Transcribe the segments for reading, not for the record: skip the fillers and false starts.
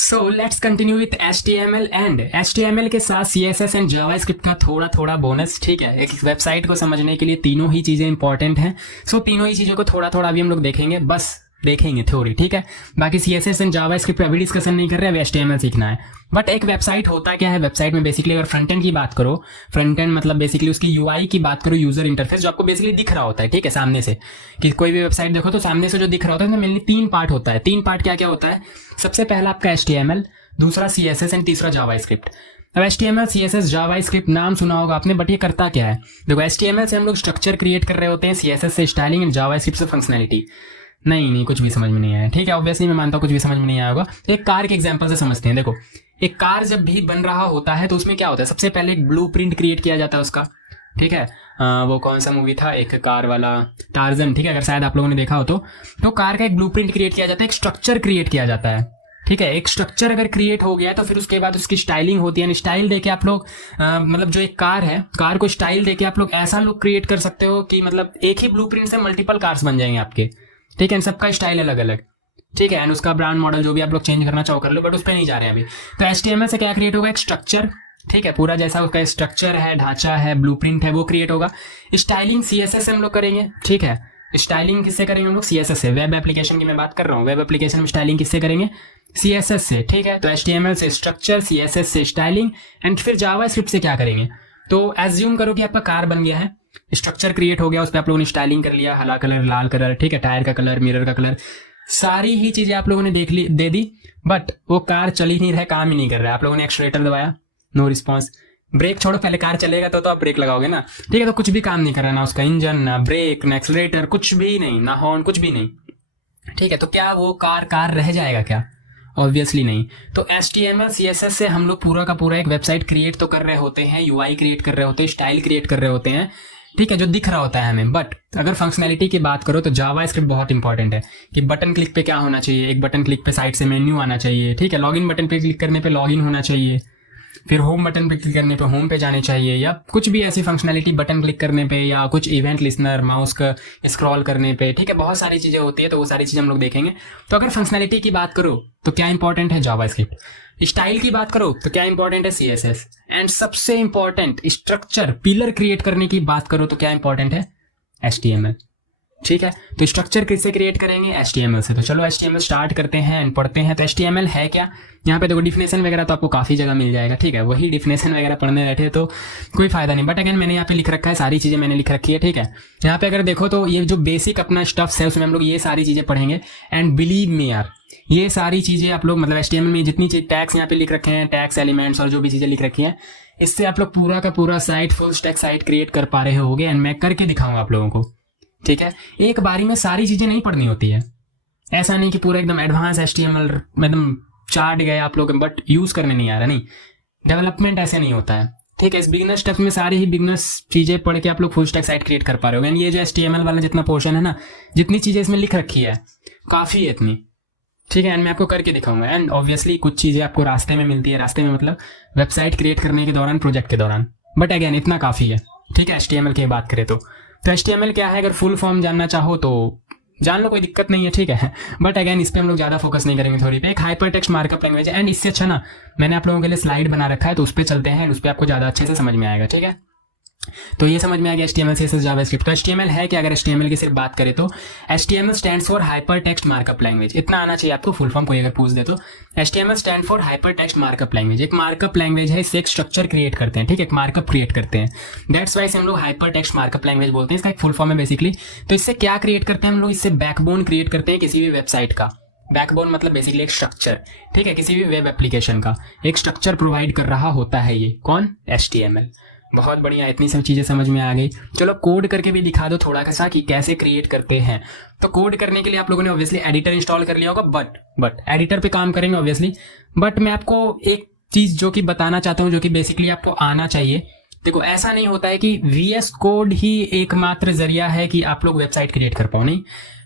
So let's continue with HTML and HTML के साथ CSS and JavaScript का थोड़ा थोड़ा बोनस। ठीक है, एक वेबसाइट को समझने के लिए तीनों ही चीज़ें इंपॉर्टेंट हैं। सो तीनों ही चीज़ों को थोड़ा थोड़ा अभी हम लोग देखेंगे, बस देखेंगे थ्योरी। ठीक है, बाकी CSS एंड जावास्क्रिप्ट पे अभी डिस्कशन नहीं कर रहे, अभी HTML सीखना है। बट एक वेबसाइट होता क्या है, वेबसाइट में बेसिकली अगर फ्रंट एंड की बात करो, फ्रंट एंड मतलब बेसिकली उसकी UI की बात करो, यूजर इंटरफेस जो आपको बेसिकली दिख रहा होता है। ठीक है, सामने से कि कोई भी वेबसाइट देखो तो सामने से जो दिख रहा होता है, मेनली 3 पार्ट होता है। 3 पार्ट क्या क्या होता है? सबसे पहला आपका HTML, दूसरा CSS एंड तीसरा जावास्क्रिप्ट। अब HTML, CSS, जावास्क्रिप्ट नाम सुना होगा आपने, बट ये करता क्या है? देखो, HTML से हम लोग स्ट्रक्चर क्रिएट कर रहे होते हैं, CSS से स्टाइलिंग एंड जावास्क्रिप्ट से फंक्शनैलिटी। नहीं कुछ भी समझ में नहीं आया। ठीक है, ऑब्वियसली मैं मानता हूँ कुछ भी समझ में नहीं आया होगा। एक कार के एग्जांपल से समझते हैं। देखो, एक कार जब भी बन रहा होता है तो उसमें क्या होता है? सबसे पहले एक ब्लूप्रिंट क्रिएट किया जाता है उसका। ठीक है, वो कौन सा मूवी था, एक कार वाला, टार्जन। ठीक है, अगर शायद आप लोगों ने देखा हो तो कार का एक ब्लूप्रिंट क्रिएट किया जाता है, एक स्ट्रक्चर क्रिएट किया जाता है। ठीक है, एक स्ट्रक्चर अगर क्रिएट हो गया तो फिर उसके बाद उसकी स्टाइलिंग होती है। स्टाइल देके आप लोग मतलब जो एक कार है, कार को स्टाइल देके आप लोग ऐसा लुक क्रिएट कर सकते हो कि मतलब एक ही ब्लूप्रिंट से मल्टीपल कार्स बन जाएंगे आपके। ठीक है, सबका स्टाइल अलग अलग। ठीक है, एंड उसका ब्रांड मॉडल जो भी आप लोग चेंज करना चाहो कर लो, बट उस पर नहीं जा रहे हैं अभी। तो HTML से क्या क्रिएट होगा? एक स्ट्रक्चर। ठीक है, पूरा जैसा उसका स्ट्रक्चर है, ढांचा है, ब्लूप्रिंट है, वो क्रिएट होगा। स्टाइलिंग CSS से हम लोग करेंगे। ठीक है, स्टाइलिंग किससे करेंगे हम लोग? CSS से। वेब एप्लीकेशन की मैं बात कर रहा हूँ, वेब एप्लीकेशन में स्टाइलिंग किससे करेंगे? CSS से। ठीक है, तो HTML से स्ट्रक्चर, CSS से स्टाइलिंग, एंड फिर जावास्क्रिप्ट से क्या करेंगे? तो एज्यूम करो कि आपका कार बन गया है, स्ट्रक्चर क्रिएट हो गया, उस पर आप लोगों ने स्टाइलिंग कर लिया, हरा कलर, लाल कलर, ठीक है, टायर का कलर, मिरर का कलर, सारी ही चीजें आप लोगों ने देख ली, दे दी, बट वो कार चल ही नहीं रहा, काम ही नहीं कर रहा है। आप लोगों ने एक्सलेटर दबाया, नो रिस्पॉन्स। ब्रेक छोड़ो, पहले कार चलेगा तो आप ब्रेक लगाओगे ना। ठीक है, तो कुछ भी काम नहीं कर रहा, ना उसका इंजन, ना ब्रेक, ना एक्सलेटर, कुछ भी नहीं, ना हॉर्न, कुछ भी नहीं। ठीक है, तो क्या वो कार रह जाएगा क्या? ऑब्वियसली नहीं। तो HTML, CSS से हम लोग पूरा का पूरा एक वेबसाइट क्रिएट तो कर रहे होते हैं, UI क्रिएट कर रहे होते हैं, स्टाइल क्रिएट कर रहे होते हैं। ठीक है, जो दिख रहा होता है हमें। बट अगर फंक्शनैलिटी की बात करो तो जावास्क्रिप्ट बहुत इंपॉर्टेंट है कि बटन क्लिक पे क्या होना चाहिए। एक बटन क्लिक पे साइड से मेन्यू आना चाहिए। ठीक है, लॉगिन बटन पे क्लिक करने पे लॉगिन होना चाहिए, फिर होम बटन पे क्लिक करने पे होम पे जाने चाहिए, या कुछ भी ऐसी फंक्शनैलिटी बटन क्लिक करने पे, या कुछ इवेंट लिसनर, माउस का स्क्रॉल करने पे। ठीक है, बहुत सारी चीजें होती है, तो वो सारी चीजें हम लोग देखेंगे। तो अगर फंक्शनैलिटी की बात करो तो क्या इंपॉर्टेंट है? जावास्क्रिप्ट। स्टाइल की बात करो तो क्या इंपॉर्टेंट है? CSS। एंड सबसे इंपॉर्टेंट स्ट्रक्चर, पिलर क्रिएट करने की बात करो तो क्या इंपॉर्टेंट है? HTML। ठीक है, तो स्ट्रक्चर किससे क्रिएट करेंगे? HTML से। तो चलो HTML स्टार्ट करते हैं एंड पढ़ते हैं। तो HTML है क्या? यहाँ पे देखो, डिफिनेशन वगैरह तो आपको काफी जगह मिल जाएगा। ठीक है, वही डिफिनेशन वगैरह पढ़ने बैठे तो कोई फायदा नहीं। बट अगेन मैंने यहाँ पे लिख रखा है, सारी चीजें मैंने लिख रखी है। ठीक है, यहाँ पे अगर देखो तो ये जो बेसिक अपना स्टफ्स है उसमें हम लोग ये सारी चीजें पढ़ेंगे। एंड बिलीव मी यार, ये सारी चीजें आप लोग मतलब HTML में जितनी टैग्स यहाँ पे लिख रखे हैं, टैग्स, एलिमेंट्स और जो भी चीजें लिख रखी हैं, इससे आप लोग पूरा का पूरा site, full stack site create कर पा रहे होगे। एंड मैं करके दिखाऊंगा आप लोगों को। ठीक है, एक बारी में सारी चीजें नहीं पढ़नी होती है। ऐसा नहीं कि पूरा एकदम एडवांस HTML एकदम चाट गए आप लोग, बट यूज करने नहीं आ रहा। नहीं, डेवलपमेंट ऐसे नहीं होता है। ठीक है, इस बिगनर स्टेप में सारी ही बिगनर्स चीजें पढ़ के आप लोग फुल स्टैक साइट क्रिएट कर पा रहे हो। ये जो HTML वाला जितना पोर्शन है ना, जितनी चीजें इसमें लिख रखी है, काफी है इतनी। ठीक है, एंड मैं आपको करके दिखाऊंगा। एंड ऑब्वियसली कुछ चीजें आपको रास्ते में मिलती है, रास्ते में मतलब वेबसाइट क्रिएट करने के दौरान, प्रोजेक्ट के दौरान। बट अगेन इतना काफी है। ठीक है, HTML की बात करें तो HTML क्या है? अगर फुल फॉर्म जानना चाहो तो जान लो, कोई दिक्कत नहीं है। ठीक है, बट अगेन इस पे हम लोग ज्यादा फोकस नहीं करेंगे थोड़ी पे। एक हाइपर टेक्स्ट मार्कअप लैंग्वेज है। एंड इससे अच्छा ना, मैंने आप लोगों के लिए स्लाइड बना रखा है, तो उस पर चलते हैं, उस पर आपको ज्यादा अच्छे से समझ में आएगा। ठीक है, तो ये समझ में आ गया HTML, CSS, जावास्क्रिप्ट। तो HTML है कि अगर HTML की सिर्फ बात करें तो HTML stands for hyper text markup language. इतना आना चाहिए आपको, फुल फॉर्म कोई अगर पूछ दे तो। HTML stand for hyper text markup language. एक मार्कअप लैंग्वेज है, इससे एक स्ट्रक्चर क्रिएट करते हैं। ठीक है, एक मार्कअप क्रिएट करते हैं, दैट्स वाइज हम लोग हाइपर टेक्स्ट मार्कअप लैंग्वेज बोलते हैं। इसका एक फुल फॉर्म है बेसिकली। तो इससे क्या क्रिएट करते हैं हम लोग? इससे बैकबोन क्रिएट करते हैं किसी भी वेबसाइट का। बैकबोन मतलब बेसिकली एक स्ट्रक्चर। ठीक है, किसी भी वेब एप्लीकेशन का एक स्ट्रक्चर प्रोवाइड कर रहा होता है ये कौन? HTML। बहुत बढ़िया, इतनी सब चीजें समझ में आ गई। चलो कोड करके भी दिखा दो थोड़ा सा कि कैसे क्रिएट करते हैं। तो कोड करने के लिए आप लोगों ने ऑब्वियसली एडिटर इंस्टॉल कर लिया होगा, बट एडिटर पे काम करेंगे ऑब्वियसली। बट मैं आपको एक चीज जो कि बताना चाहता हूँ, जो कि बेसिकली आपको आना चाहिए। देखो, ऐसा नहीं होता है कि VS कोड ही एकमात्र जरिया है कि आप लोग वेबसाइट क्रिएट कर पाओ। नहीं,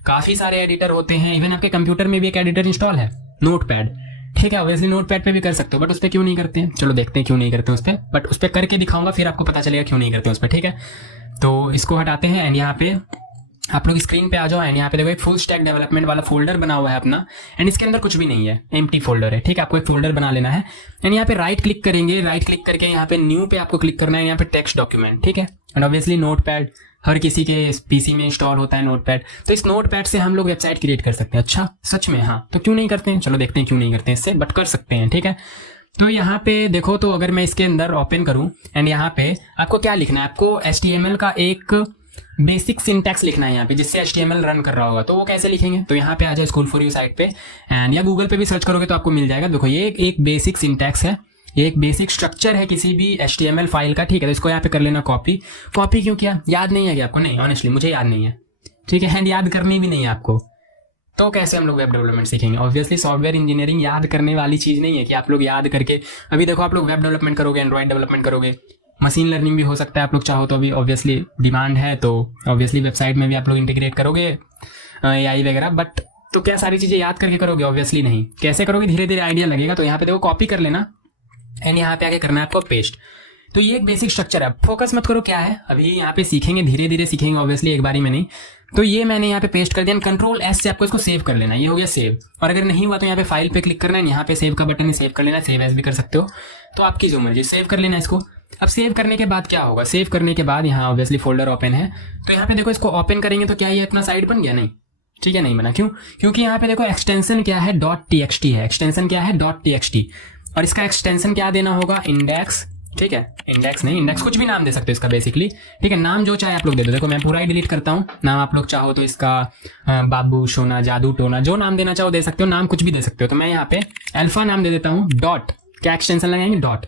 काफी सारे एडिटर होते हैं। इवन आपके कंप्यूटर में भी एक एडिटर इंस्टॉल है, नोटपैड। ठीक है, ऑब्वियसली नोटपैड पे भी कर सकते हो, बट उस पर क्यों नहीं करते हैं? चलो देखते हैं क्यों नहीं करते हैं उस पर। बट उस पर करके दिखाऊंगा, फिर आपको पता चलेगा क्यों नहीं करते हैं उस पर। ठीक है, तो इसको हटाते हैं एंड यहाँ पे आप लोग स्क्रीन पे आ जाओ एंड यहाँ पे देखो एक फुल स्टैक डेवलपमेंट वाला फोल्डर बना हुआ है अपना, एंड इसके अंदर कुछ भी नहीं है, एम्प्टी फोल्डर है, ठीक है। आपको एक फोल्डर बना लेना है एंड यहाँ पे राइट क्लिक करेंगे, राइट क्लिक करके यहाँ पे न्यू पे आपको क्लिक करना है, यहाँ पे टेक्स्ट डॉक्यूमेंट, ठीक है। एंड ऑब्वियसली नोटपैड हर किसी के पीसी में इंस्टॉल होता है नोटपैड, तो इस नोटपैड से हम लोग वेबसाइट क्रिएट कर सकते हैं। अच्छा सच में? हाँ, तो क्यों नहीं करते हैं, चलो देखते हैं क्यों नहीं करते हैं इससे, बट कर सकते हैं, ठीक है। तो यहाँ पे देखो, तो अगर मैं इसके अंदर ओपन करूँ एंड यहाँ पे आपको क्या लिखना है, आपको HTML का एक बेसिक सिंटैक्स लिखना है यहाँ पे, जिससे HTML रन कर रहा होगा। तो वो कैसे लिखेंगे, तो यहाँ पे आ जाए स्कूल फॉर यू साइट पे एंड या गूगल पे भी सर्च करोगे तो आपको मिल जाएगा। देखो ये एक बेसिक सिंटैक्स है, ये एक बेसिक स्ट्रक्चर है किसी भी HTML फाइल का, ठीक है। तो इसको यहाँ पे कर लेना कॉपी। कॉपी क्यों किया, याद नहीं है क्या आपको? नहीं, ऑनेस्टली मुझे याद नहीं है, ठीक है, एंड याद करनी भी नहीं है आपको। तो कैसे हम लोग वेब डेवलपमेंट सीखेंगे? ऑब्वियसली सॉफ्टवेयर इंजीनियरिंग याद करने वाली चीज़ नहीं है कि आप लोग याद करके, अभी देखो आप लोग वेब डेवलपमेंट करोगे, एंड्रॉइड डेवलपमेंट करोगे, मशीन लर्निंग भी हो सकता है आप लोग चाहो तो, अभी ऑब्वियसली डिमांड है, तो ऑब्वियसली वेबसाइट में भी आप लोग इंटीग्रेट करोगे AI वगैरह, बट तो क्या सारी चीज़ें याद करके करोगे? ऑब्वियसली नहीं। कैसे करोगे? धीरे धीरे आइडिया लगेगा। तो यहाँ पे देखो कॉपी कर लेना एंड यहाँ पे आके करना है आपको पेस्ट। तो ये एक बेसिक स्ट्रक्चर है, फोकस मत करो क्या है, अभी यहाँ पे सीखेंगे, धीरे धीरे सीखेंगे, ऑब्वियसली एक बारी में नहीं। तो ये मैंने यहाँ पे पेस्ट कर दिया, Ctrl+S से आपको इसको सेव कर लेना है, ये हो गया सेव। और अगर नहीं हुआ तो यहाँ पे फाइल पे क्लिक करना है, यहाँ पे सेव का बटन है, सेव कर लेना है, सेव एज भी कर सकते हो, तो आपकी जो मर्जी, सेव कर लेना है इसको। अब सेव करने के बाद क्या होगा, सेव करने के बाद यहाँ ऑब्वियसली फोल्डर ओपन है, तो यहाँ पे देखो इसको ओपन करेंगे तो क्या ये अपना साइट बन गया? नहीं, ठीक है, नहीं बना। क्यों? क्योंकि यहाँ पे देखो एक्सटेंशन क्या है, .txt है, एक्सटेंशन क्या है, .txt, और इसका एक्सटेंशन क्या देना होगा, इंडेक्स, ठीक है। इंडेक्स नहीं, इंडेक्स कुछ भी नाम दे सकते हो इसका बेसिकली, ठीक है। नाम जो चाहे आप लोग दे दो, देखो मैं पूरा ही डिलीट करता हूँ नाम, आप लोग चाहो तो इसका बाबू सोना जादू टोना जो नाम देना चाहो दे सकते हो, नाम कुछ भी दे सकते हो। तो मैं यहाँ पे अल्फा नाम दे देता हूँ, डॉट, क्या एक्सटेंशन लगाएंगे, डॉट,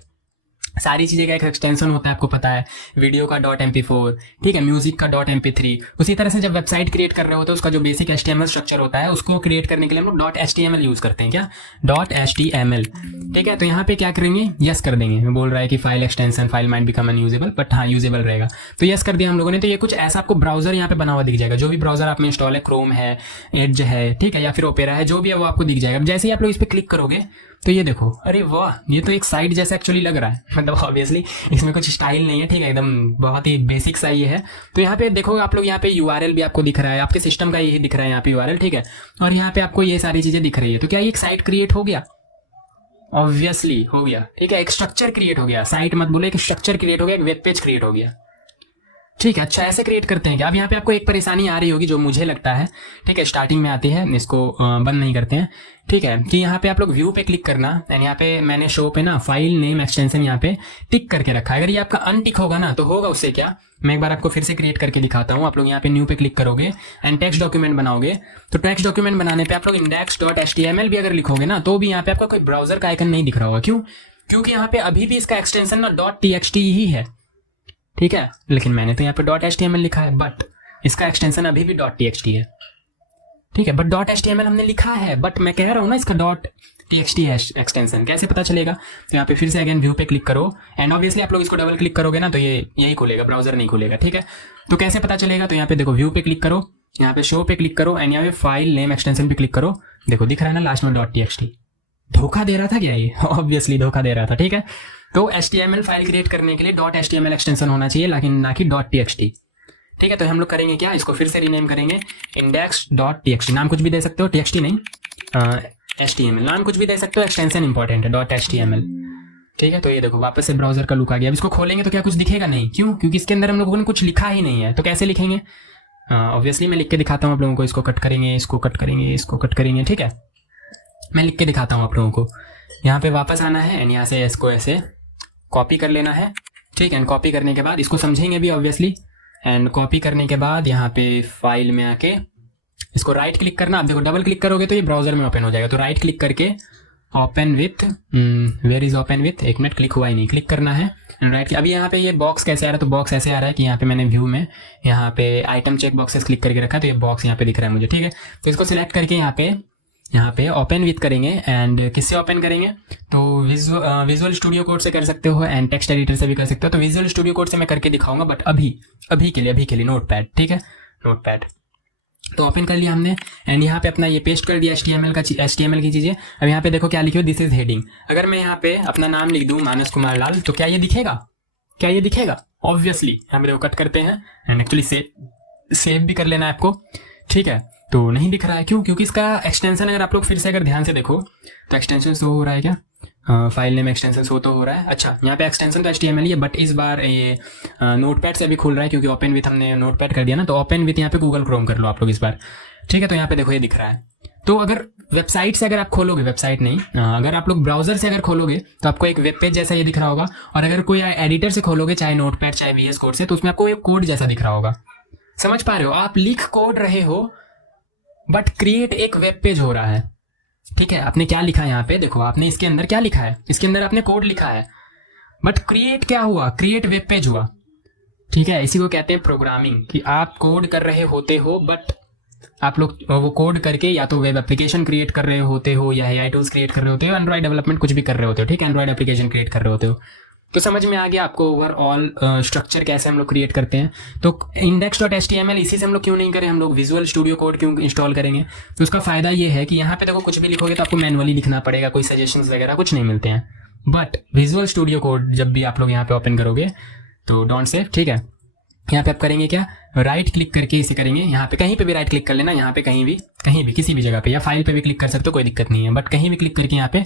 सारी चीज़ें का एक एक्सटेंशन होता है आपको पता है, वीडियो का .mp4, ठीक है, म्यूजिक का .mp3। उसी तरह से जब वेबसाइट क्रिएट कर रहे हो तो उसका जो बेसिक HTML स्ट्रक्चर होता है उसको क्रिएट करने के लिए हम लोग .html यूज़ करते हैं, क्या, .html, ठीक है। तो यहाँ पे क्या करेंगे, यस कर देंगे, बोल रहा है कि file extension file might become unusable, but हाँ यूजेबल रहेगा, तो यस कर दिया हम लोगों ने। तो ये कुछ ऐसा आपको ब्राउजर यहाँ पे बना हुआ दिख जाएगा, जो भी ब्राउजर आप में इंस्टॉल है, क्रोम है, एड्ज है, ठीक है, या फिर ओपेरा है, जो भी है वो आपको दिख जाएगा। जैसे ही आप लोग इस पर क्लिक करोगे तो ये देखो, अरे वाह, ये तो एक साइट जैसा एक्चुअली लग रहा है, मतलब ऑब्वियसली इसमें कुछ स्टाइल नहीं है, ठीक है, एकदम बहुत ही बेसिक सा ये है। तो यहाँ पे देखो आप लोग, यहाँ पे URL भी आपको दिख रहा है, आपके सिस्टम का यही दिख रहा है यहाँ पे URL, ठीक है, और यहाँ पे आपको ये सारी चीजें दिख रही है। तो क्या ये एक साइट क्रिएट हो गया? ऑब्वियसली हो गया, ठीक है, एक स्ट्रक्चर क्रिएट हो गया, साइट मत बोले, एक स्ट्रक्चर क्रिएट हो गया, एक वेब पेज क्रिएट हो गया, ठीक है। अच्छा ऐसे क्रिएट करते हैं क्या? अब यहाँ पे आपको एक परेशानी आ रही होगी जो मुझे लगता है, ठीक है, स्टार्टिंग में आती है, इसको बंद नहीं करते हैं, ठीक है, कि यहाँ पे आप लोग व्यू पे क्लिक करना एंड यहाँ पे मैंने शो पे ना फाइल नेम एक्सटेंशन यहाँ पे टिक करके रखा है। अगर ये आपका अनटिक होगा ना तो होगा उससे क्या, मैं एक बार आपको फिर से क्रिएट करके दिखाता हूँ। आप लोग यहाँ पे न्यू पे क्लिक करोगे एंड टेक्स्ट डॉक्यूमेंट बनाओगे, तो टेक्स्ट डॉक्यूमेंट बनाने पे आप लोग index.html भी अगर लिखोगे ना तो भी यहाँ पे आपका कोई ब्राउजर का आइकन नहीं दिख रहा होगा। क्यों? क्योंकि यहाँ पे अभी भी इसका एक्सटेंशन ना .txt ही है, ठीक है, लेकिन मैंने तो यहाँ पे .html लिखा है, बट इसका एक्सटेंशन अभी भी .txt है, ठीक है, बट .html हमने लिखा है, बट मैं कह रहा हूँ ना इसका .txt है एक्सटेंशन, कैसे पता चलेगा? तो यहाँ पे फिर से अगेन व्यू पे क्लिक करो एंड ऑब्वियसली आप लोग इसको डबल क्लिक करोगे ना तो ये यही खुलेगा, ब्राउजर नहीं खुलेगा, ठीक है। तो कैसे पता चलेगा? तो यहाँ पे देखो व्यू पे क्लिक करो, यहाँ पे शो पे क्लिक करो एंड यहाँ पे फाइल नेम एक्सटेंशन पे क्लिक करो, देखो दिख रहा है ना लास्ट में .txt। धोखा दे रहा था क्या ये? ऑब्वियसली धोखा दे रहा था, ठीक है। तो HTML फाइल क्रिएट करने के लिए .html एक्सटेंशन होना चाहिए, लेकिन ना कि .txt, ठीक है। तो हम लोग करेंगे क्या, इसको फिर से रीनेम करेंगे index.txt, नाम कुछ भी दे सकते हो, txt नहीं, HTML नाम कुछ भी दे सकते हो, एक्सटेंशन इंपॉर्टेंट है .html, ठीक है। तो ये देखो वापस से ब्राउजर का लुक आ गया। अब इसको खोलेंगे तो क्या कुछ दिखेगा नहीं, क्यों? क्योंकि इसके अंदर हम लोगों ने कुछ लिखा ही नहीं है। तो कैसे लिखेंगे? ऑब्वियसली मैं लिख के दिखाता हूँ आप लोगों को, इसको कट करेंगे, इसको कट करेंगे, इसको कट करेंगे, ठीक है, मैं लिख के दिखाता हूँ आप लोगों को। यहाँ पे वापस आना है एंड यहाँ से इसको ऐसे कॉपी कर लेना है, ठीक है, एंड कॉपी करने के बाद इसको समझेंगे भी ऑब्वियसली, एंड कॉपी करने के बाद यहाँ पे फाइल में आके इसको राइट क्लिक करना। आप देखो डबल क्लिक करोगे तो ये ब्राउजर में ओपन हो जाएगा, तो राइट क्लिक करके open with, where is open with, एक मिनट, क्लिक हुआ ही नहीं, क्लिक करना है एंड राइट। अभी यहाँ पे ये बॉक्स कैसे आ रहा है? तो बॉक्स ऐसे आ रहा है कि यहाँ पे मैंने व्यू में यहाँ पे आइटम चेक बॉक्सेस क्लिक करके रखा है, तो ये बॉक्स यहाँ पे दिख रहा है मुझे, ठीक है। तो इसको सिलेक्ट करके यहाँ पे ओपन विथ करेंगे एंड किससे ओपन करेंगे? तो विजुअल स्टूडियो कोड से कर सकते हो एंड टेक्स्ट एडिटर से भी कर सकते हो। तो विजुअल स्टूडियो कोड से मैं करके दिखाऊंगा, बट अभी के लिए नोटपैड, ठीक है, नोटपैड। तो ओपन कर लिया हमने एंड यहाँ पे अपना ये पेस्ट कर दिया HTML की चीज़ें। अब यहाँ पे देखो क्या लिखी हो, दिस इज हेडिंग। अगर मैं यहाँ पे अपना नाम लिख दूँ मानस कुमार लाल, तो क्या ये दिखेगा? क्या ये दिखेगा? ऑब्वियसली। यहाँ पे देखो कट करते हैं एंड एक्चुअली सेव भी कर लेना है आपको, ठीक है। तो नहीं दिख रहा है, क्यों? क्योंकि इसका एक्सटेंशन अगर आप लोग फिर से अगर ध्यान से देखो तो एक्सटेंशन शो हो रहा है क्या? फाइल नेम एक्सटेंशन शो तो हो रहा है। अच्छा, यहाँ पे एक्सटेंशन तो HTML ही है, बट इस बार ये नोटपैड से भी खुल रहा है, क्योंकि ओपन विथ हमने नोटपैड कर दिया ना। तो ओपन विथ यहाँ पे गूगल क्रोम कर लो आप लोग इस बार, ठीक है। तो यहाँ पे देखो ये दिख रहा है। तो अगर वेबसाइट से अगर आप खोलोगे, वेबसाइट नहीं, अगर आप लोग ब्राउजर से अगर खोलोगे तो आपको एक वेब पेज जैसा ये दिख रहा होगा। और अगर कोई एडिटर से खोलोगे, चाहे नोटपैड चाहे VS कोड से, तो उसमें आपको एक कोड जैसा दिख रहा होगा। समझ पा रहे हो? आप लिख कोड रहे हो बट क्रिएट एक वेब पेज हो रहा है, ठीक है। आपने क्या लिखा है यहाँ पे देखो, आपने इसके अंदर क्या लिखा है, इसके अंदर आपने कोड लिखा है, बट क्रिएट क्या हुआ? क्रिएट वेब पेज हुआ, ठीक है। इसी को कहते हैं प्रोग्रामिंग, कि आप कोड कर रहे होते हो बट आप लोग वो कोड करके या तो वेब एप्लीकेशन क्रिएट कर रहे होते हो, या AI टूल्स क्रिएट कर रहे होते हो, एंड्रॉइड डेवलपमेंट कुछ भी कर रहे होते हो, ठीक है। एंड्रॉइड एप्लीकेशन क्रिएट कर रहे होते हो। तो समझ में आ गया आपको ओवरऑल स्ट्रक्चर कैसे हम लोग क्रिएट करते हैं। तो index.html इसी से हम लोग क्यों नहीं करें, हम लोग विजुअल स्टूडियो कोड क्यों इंस्टॉल करेंगे? तो उसका फायदा ये है कि यहाँ पे देखो कुछ भी लिखोगे तो आपको मैनुअली लिखना पड़ेगा, कोई सजेशंस वगैरह कुछ नहीं मिलते हैं। बट विजुअल स्टूडियो कोड जब भी आप लोग यहाँ पे ओपन करोगे तो डोंट सेव, ठीक है। यहाँ पे आप करेंगे क्या? राइट क्लिक करके इसे करेंगे, यहाँ पे कहीं पे भी राइट क्लिक कर लेना, यहाँ पे कहीं भी किसी भी जगह पे, या फाइल पे भी क्लिक कर सकते हो, कोई दिक्कत नहीं है। बट कहीं भी क्लिक करके यहाँ पे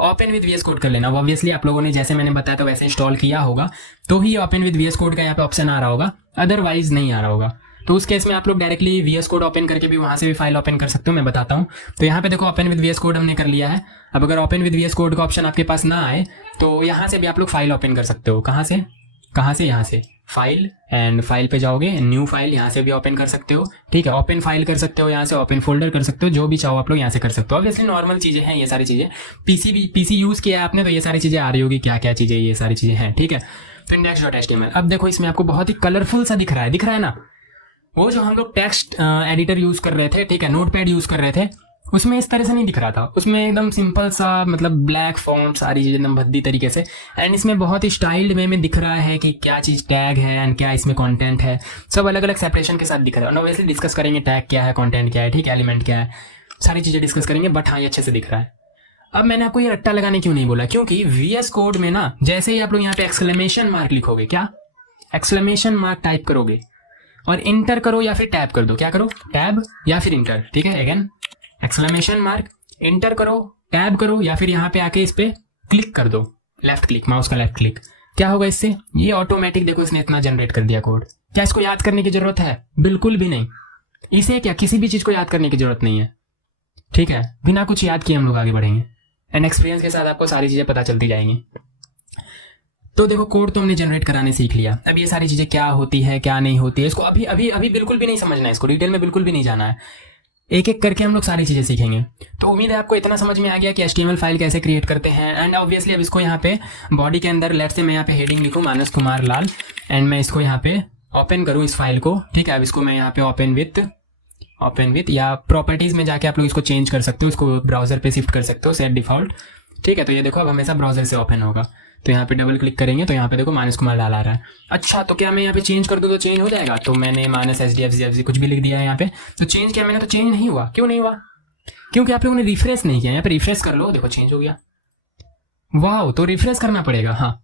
ओपन विद VS कोड कर लेना। ऑब्वियसली आप लोगों ने जैसे मैंने बताया तो वैसे इंस्टॉल किया होगा, तो ही ओपन विद VS कोड का यहाँ पे ऑप्शन आ रहा होगा, अदरवाइज नहीं आ रहा होगा। तो उस केस में आप लोग डायरेक्टली VS कोड ओपन करके भी वहाँ से भी फाइल ओपन कर सकते हो, मैं बताता हूँ। तो यहाँ पे देखो ओपन विद VS कोड हमने कर लिया है। अब अगर ओपन विद VS कोड का ऑप्शन आपके पास ना आए तो यहाँ से भी आप लोग फाइल ओपन कर सकते हो। कहाँ से? यहाँ से फाइल, एंड फाइल पे जाओगे, न्यू फाइल, यहाँ से भी ओपन कर सकते हो, ठीक है। ओपन फाइल कर सकते हो, यहाँ से ओपन फोल्डर कर सकते हो, जो भी चाहो आप लोग यहाँ से कर सकते हो। ऑब्वियसली नॉर्मल चीजें हैं ये सारी चीजें। पीसी यूज किया है आपने तो ये सारी चीजें आ रही होगी, क्या क्या चीजें ये सारी चीजें हैं, ठीक है। तो index.html अब देखो इसमें आपको बहुत ही कलरफुल सा दिख रहा है ना। वो जो हम लोग टेक्स्ट एडिटर यूज कर रहे थे, ठीक है, नोटपैड यूज कर रहे थे, उसमें इस तरह से नहीं दिख रहा था। उसमें एकदम सिंपल सा, मतलब ब्लैक फॉन्ट, सारी चीजें एकदम भद्दी तरीके से। एंड इसमें बहुत ही स्टाइल्ड वे में दिख रहा है कि क्या चीज टैग है एंड क्या इसमें कंटेंट है, सब अलग अलग सेपरेशन के साथ दिख रहा है। ऑब्वियसली डिस्कस करेंगे टैग क्या है, कंटेंट क्या है, ठीक है, एलिमेंट क्या है, सारी चीजें डिस्कस करेंगे। बट हाँ, ये अच्छे से दिख रहा है। अब मैंने आपको ये रट्टा लगाने क्यों नहीं बोला, क्योंकि VS कोड में ना जैसे ही आप लोग यहाँ पे एक्सक्लेमेशन मार्क लिखोगे, क्या एक्सक्लेमेशन मार्क टाइप करोगे और इंटर करो या फिर टैब कर दो, क्या करो? टैब या फिर इंटर, ठीक है। अगेन एक्सक्लेमेशन मार्क, इंटर करो, टैब करो, या फिर यहाँ पे आके इस पे क्लिक कर दो, लेफ्ट क्लिक, माउस का लेफ्ट क्लिक। क्या होगा इससे? ये ऑटोमेटिक देखो इसने इतना जनरेट कर दिया कोड। क्या इसको याद करने की जरूरत है? बिल्कुल भी नहीं। इसे क्या किसी भी चीज को याद करने की जरूरत नहीं है, ठीक है। बिना कुछ याद किए हम लोग आगे बढ़ेंगे, एंड एक्सपीरियंस के साथ आपको सारी चीजें पता चलती जाएंगी। तो देखो कोड तो हमने जनरेट कराने सीख लिया। अब ये सारी चीजें क्या होती है क्या नहीं होती है, इसको अभी अभी अभी बिल्कुल भी नहीं समझना है, इसको डिटेल में बिल्कुल भी नहीं जाना है। एक एक करके हम लोग सारी चीजें सीखेंगे। तो उम्मीद है आपको इतना समझ में आ गया कि HTML फाइल कैसे क्रिएट करते हैं। एंड ऑब्वियसली अब इसको यहाँ पे बॉडी के अंदर लेट से मैं यहाँ पे हेडिंग लिखूँ मानस कुमार लाल, एंड मैं इसको यहाँ पे ओपन करूँ इस फाइल को, ठीक है। अब इसको मैं यहाँ पे ओपन विथ या प्रॉपर्टीज में जाके आप लोग इसको चेंज कर सकते हो, इसको ब्राउजर पे शिफ्ट कर सकते हो, सेट डिफॉल्ट, ठीक है। तो ये देखो अब हमेशा ब्राउजर से ओपन होगा। तो यहाँ पे डबल क्लिक करेंगे तो यहाँ पे देखो मानस कुमार लाल आ रहा है। अच्छा, तो क्या मैं यहाँ पे चेंज कर दूँ तो चेंज हो जाएगा? तो मैंने मानस SDFC कुछ भी लिख दिया है यहाँ पे, तो चेंज किया मैंने, तो चेंज नहीं हुआ। क्यों नहीं हुआ? क्योंकि आप लोगों ने रिफ्रेश नहीं किया। यहाँ पे रिफ्रेश कर लो, देखो चेंज हो गया। वाह, तो रिफ्रेश करना पड़ेगा। हाँ,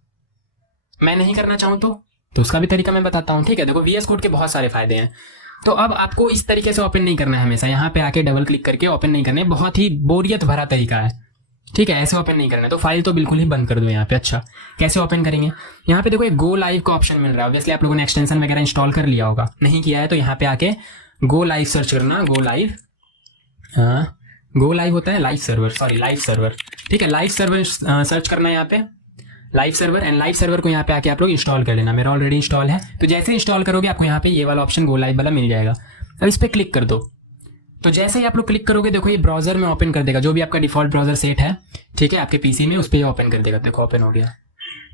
मैं नहीं करना चाहूँ तो उसका भी तरीका मैं बताता हूँ, ठीक है। देखो VS कोड के बहुत सारे फायदे हैं। तो अब आपको इस तरीके से ओपन नहीं करना है, हमेशा यहाँ पे आके डबल क्लिक करके ओपन नहीं करना है, बहुत ही बोरियत भरा तरीका है, ठीक है। ऐसे ओपन नहीं करना है, तो फाइल तो बिल्कुल ही बंद कर दो यहाँ पे। अच्छा, कैसे ओपन करेंगे? यहाँ पे देखो एक गो लाइव का ऑप्शन मिल रहा है। ऑब्वियसली आप लोगों ने एक्सटेंशन वगैरह इंस्टॉल कर लिया होगा, नहीं किया है तो यहाँ पे आके गो लाइव सर्च करना। गो लाइव, हाँ गो लाइव होता है लाइव सर्वर, ठीक है। लाइव सर्वर सर्च करना है यहाँ पे, live server, and live server को यहाँ पे आके आप लोग इंस्टॉल कर लेना। मेरा ऑलरेडी इंस्टॉल है, तो जैसे इंस्टॉल करोगे आपको यहाँ पे ये वाला ऑप्शन गो लाइव वाला मिल जाएगा। अब इस पर क्लिक कर दो। तो जैसे ही आप लोग क्लिक करोगे देखो ये ब्राउजर में ओपन कर देगा, जो भी आपका डिफॉल्ट ब्राउजर सेट है, ठीक है, आपके पीसी में, उस पर ओपन कर देगा। देखो ओपन हो गया।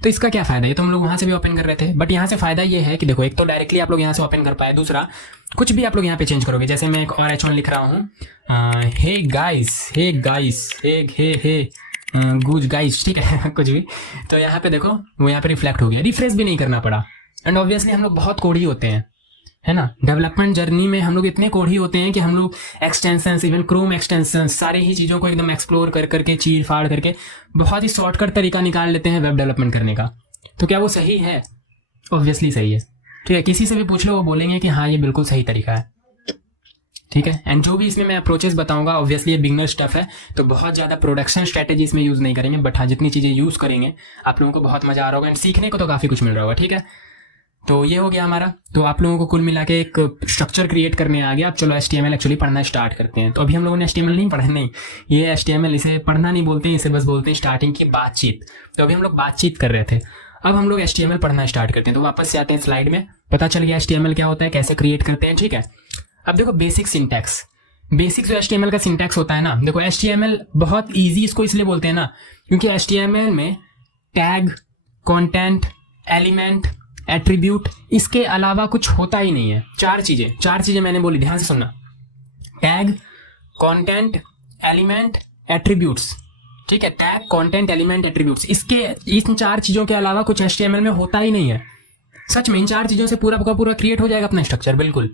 तो इसका क्या फायदा है? तो हम लोग वहां से भी ओपन कर रहे थे, बट यहाँ से फायदा ये है कि देखो एक तो डायरेक्टली आप लोग यहाँ से ओपन कर पाए, दूसरा कुछ भी आप लोग यहाँ पे चेंज करोगे, जैसे मैं एक और H1 लिख रहा हूँ, हे गाइस, हे गुज गाइस, ठीक है कुछ भी, तो यहाँ पे देखो वो यहाँ पे रिफ्लेक्ट हो गया, रिफ्रेश भी नहीं करना पड़ा। एंड ऑब्वियसली हम लोग बहुत कोडी होते हैं, है ना, डेवलपमेंट जर्नी में हम लोग इतने कोडी होते हैं कि हम लोग एक्सटेंशंस, इवन क्रोम एक्सटेंशंस, सारी ही चीज़ों को एकदम एक्सप्लोर कर करके, चीर फाड़ करके बहुत ही शॉर्टकट तरीका निकाल लेते हैं वेब डेवलपमेंट करने का। तो क्या वो सही है? ऑब्वियसली सही है, ठीक है, किसी से भी पूछ लो वो बोलेंगे कि हाँ ये बिल्कुल सही तरीका है, ठीक है। एंड जो भी इसमें मैं अप्रोचेस बताऊंगा ऑब्वियसली ये बिगनर स्टफ है, तो बहुत ज़्यादा प्रोडक्शन स्ट्रेटेजी इसमें यूज़ नहीं करेंगे, बट हाँ जितनी चीज़ें यूज़ करेंगे आप लोगों को बहुत मज़ा आ रहा होगा एंड सीखने को तो काफ़ी कुछ मिल रहा होगा, ठीक है। तो ये हो गया हमारा, तो आप लोगों को कुल मिला के एक स्ट्रक्चर क्रिएट करने आ गया। अब चलो HTML एक्चुअली पढ़ना स्टार्ट करते हैं। तो अभी हम लोगों ने HTML नहीं पढ़ा, नहीं ये HTML इसे पढ़ना नहीं बोलते हैं, इसे बस बोलते हैं स्टार्टिंग की बातचीत। तो अभी हम लोग बातचीत कर रहे थे, अब हम लोग HTML पढ़ना स्टार्ट करते हैं। तो वापस से आते हैं स्लाइड में, पता चल गया HTML क्या होता है, कैसे क्रिएट करते हैं, ठीक है। अब देखो बेसिक सिंटैक्स, बेसिक जो HTML का सिंटैक्स होता है ना, देखो HTML बहुत ईजी इसको इसलिए बोलते हैं ना क्योंकि HTML में टैग, कंटेंट, एलिमेंट, एट्रीब्यूट, इसके अलावा कुछ होता ही नहीं है। चार चीजें मैंने बोली, ध्यान से सुनना, टैग, कंटेंट, एलिमेंट, एट्रीब्यूट्स, ठीक है। टैग, कंटेंट, एलिमेंट, एट्रीब्यूट्स, इन चार चीजों के अलावा कुछ HTML में होता ही नहीं है। सच में इन चार चीजों से पूरा का पूरा क्रिएट हो जाएगा अपना स्ट्रक्चर, बिल्कुल।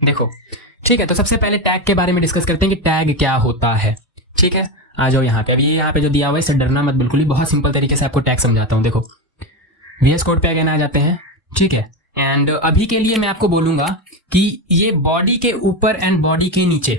देखो ठीक है, तो सबसे पहले टैग के बारे में डिस्कस करते हैं कि टैग क्या होता है, ठीक है। आ जाओ यहाँ पे, अब ये यहाँ पे जो दिया हुआ है इससे डरना मत बिल्कुल ही, बहुत सिंपल तरीके से आपको टैग समझाता हूँ। देखो VS कोड पे अगेन आ जाते हैं, ठीक है। एंड अभी के लिए मैं आपको बोलूंगा कि ये बॉडी के ऊपर एंड बॉडी के नीचे,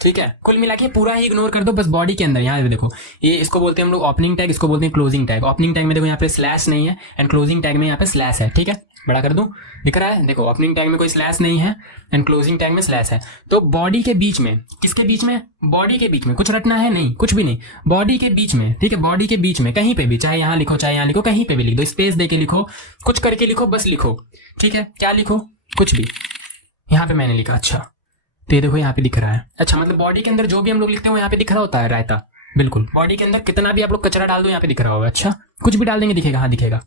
ठीक है, कुल मिला के पूरा ही इग्नोर कर दो, बस बॉडी के अंदर। यहाँ पे देखो ये इसको बोलते हैं हम लोग ओपनिंग टैग, इसको बोलते हैं क्लोजिंग टैग। ओपनिंग टैग में देखो यहाँ पे स्लैश नहीं है एंड क्लोजिंग टैग में यहाँ पे स्लैश है, ठीक है। बड़ा कर दूं, दिख रहा है, देखो ओपनिंग टैग में कोई स्लैश नहीं है एंड क्लोजिंग टैग में स्लैश है। तो बॉडी के बीच में, किसके बीच में, बॉडी के बीच में कुछ रटना है नहीं, कुछ भी नहीं, बॉडी के बीच में, ठीक है। बॉडी के बीच में कहीं पे भी, चाहे यहाँ लिखो चाहे यहाँ लिखो, कहीं पे भी लिख दो, स्पेस दे के लिखो, कुछ करके लिखो, बस लिखो, ठीक है। क्या लिखो, कुछ भी। यहाँ पे मैंने लिखा, अच्छा तो ये देखो यहाँ पे दिख रहा है, अच्छा मतलब बॉडी के अंदर जो भी हम लोग लिखते हैं वो यहाँ पे दिख रहा होता है, रायता, बिल्कुल। बॉडी के अंदर कितना भी आप लोग कचरा डाल दो यहाँ पे दिख रहा होगा, अच्छा कुछ भी डाल देंगे दिखेगा, हाँ दिखेगा।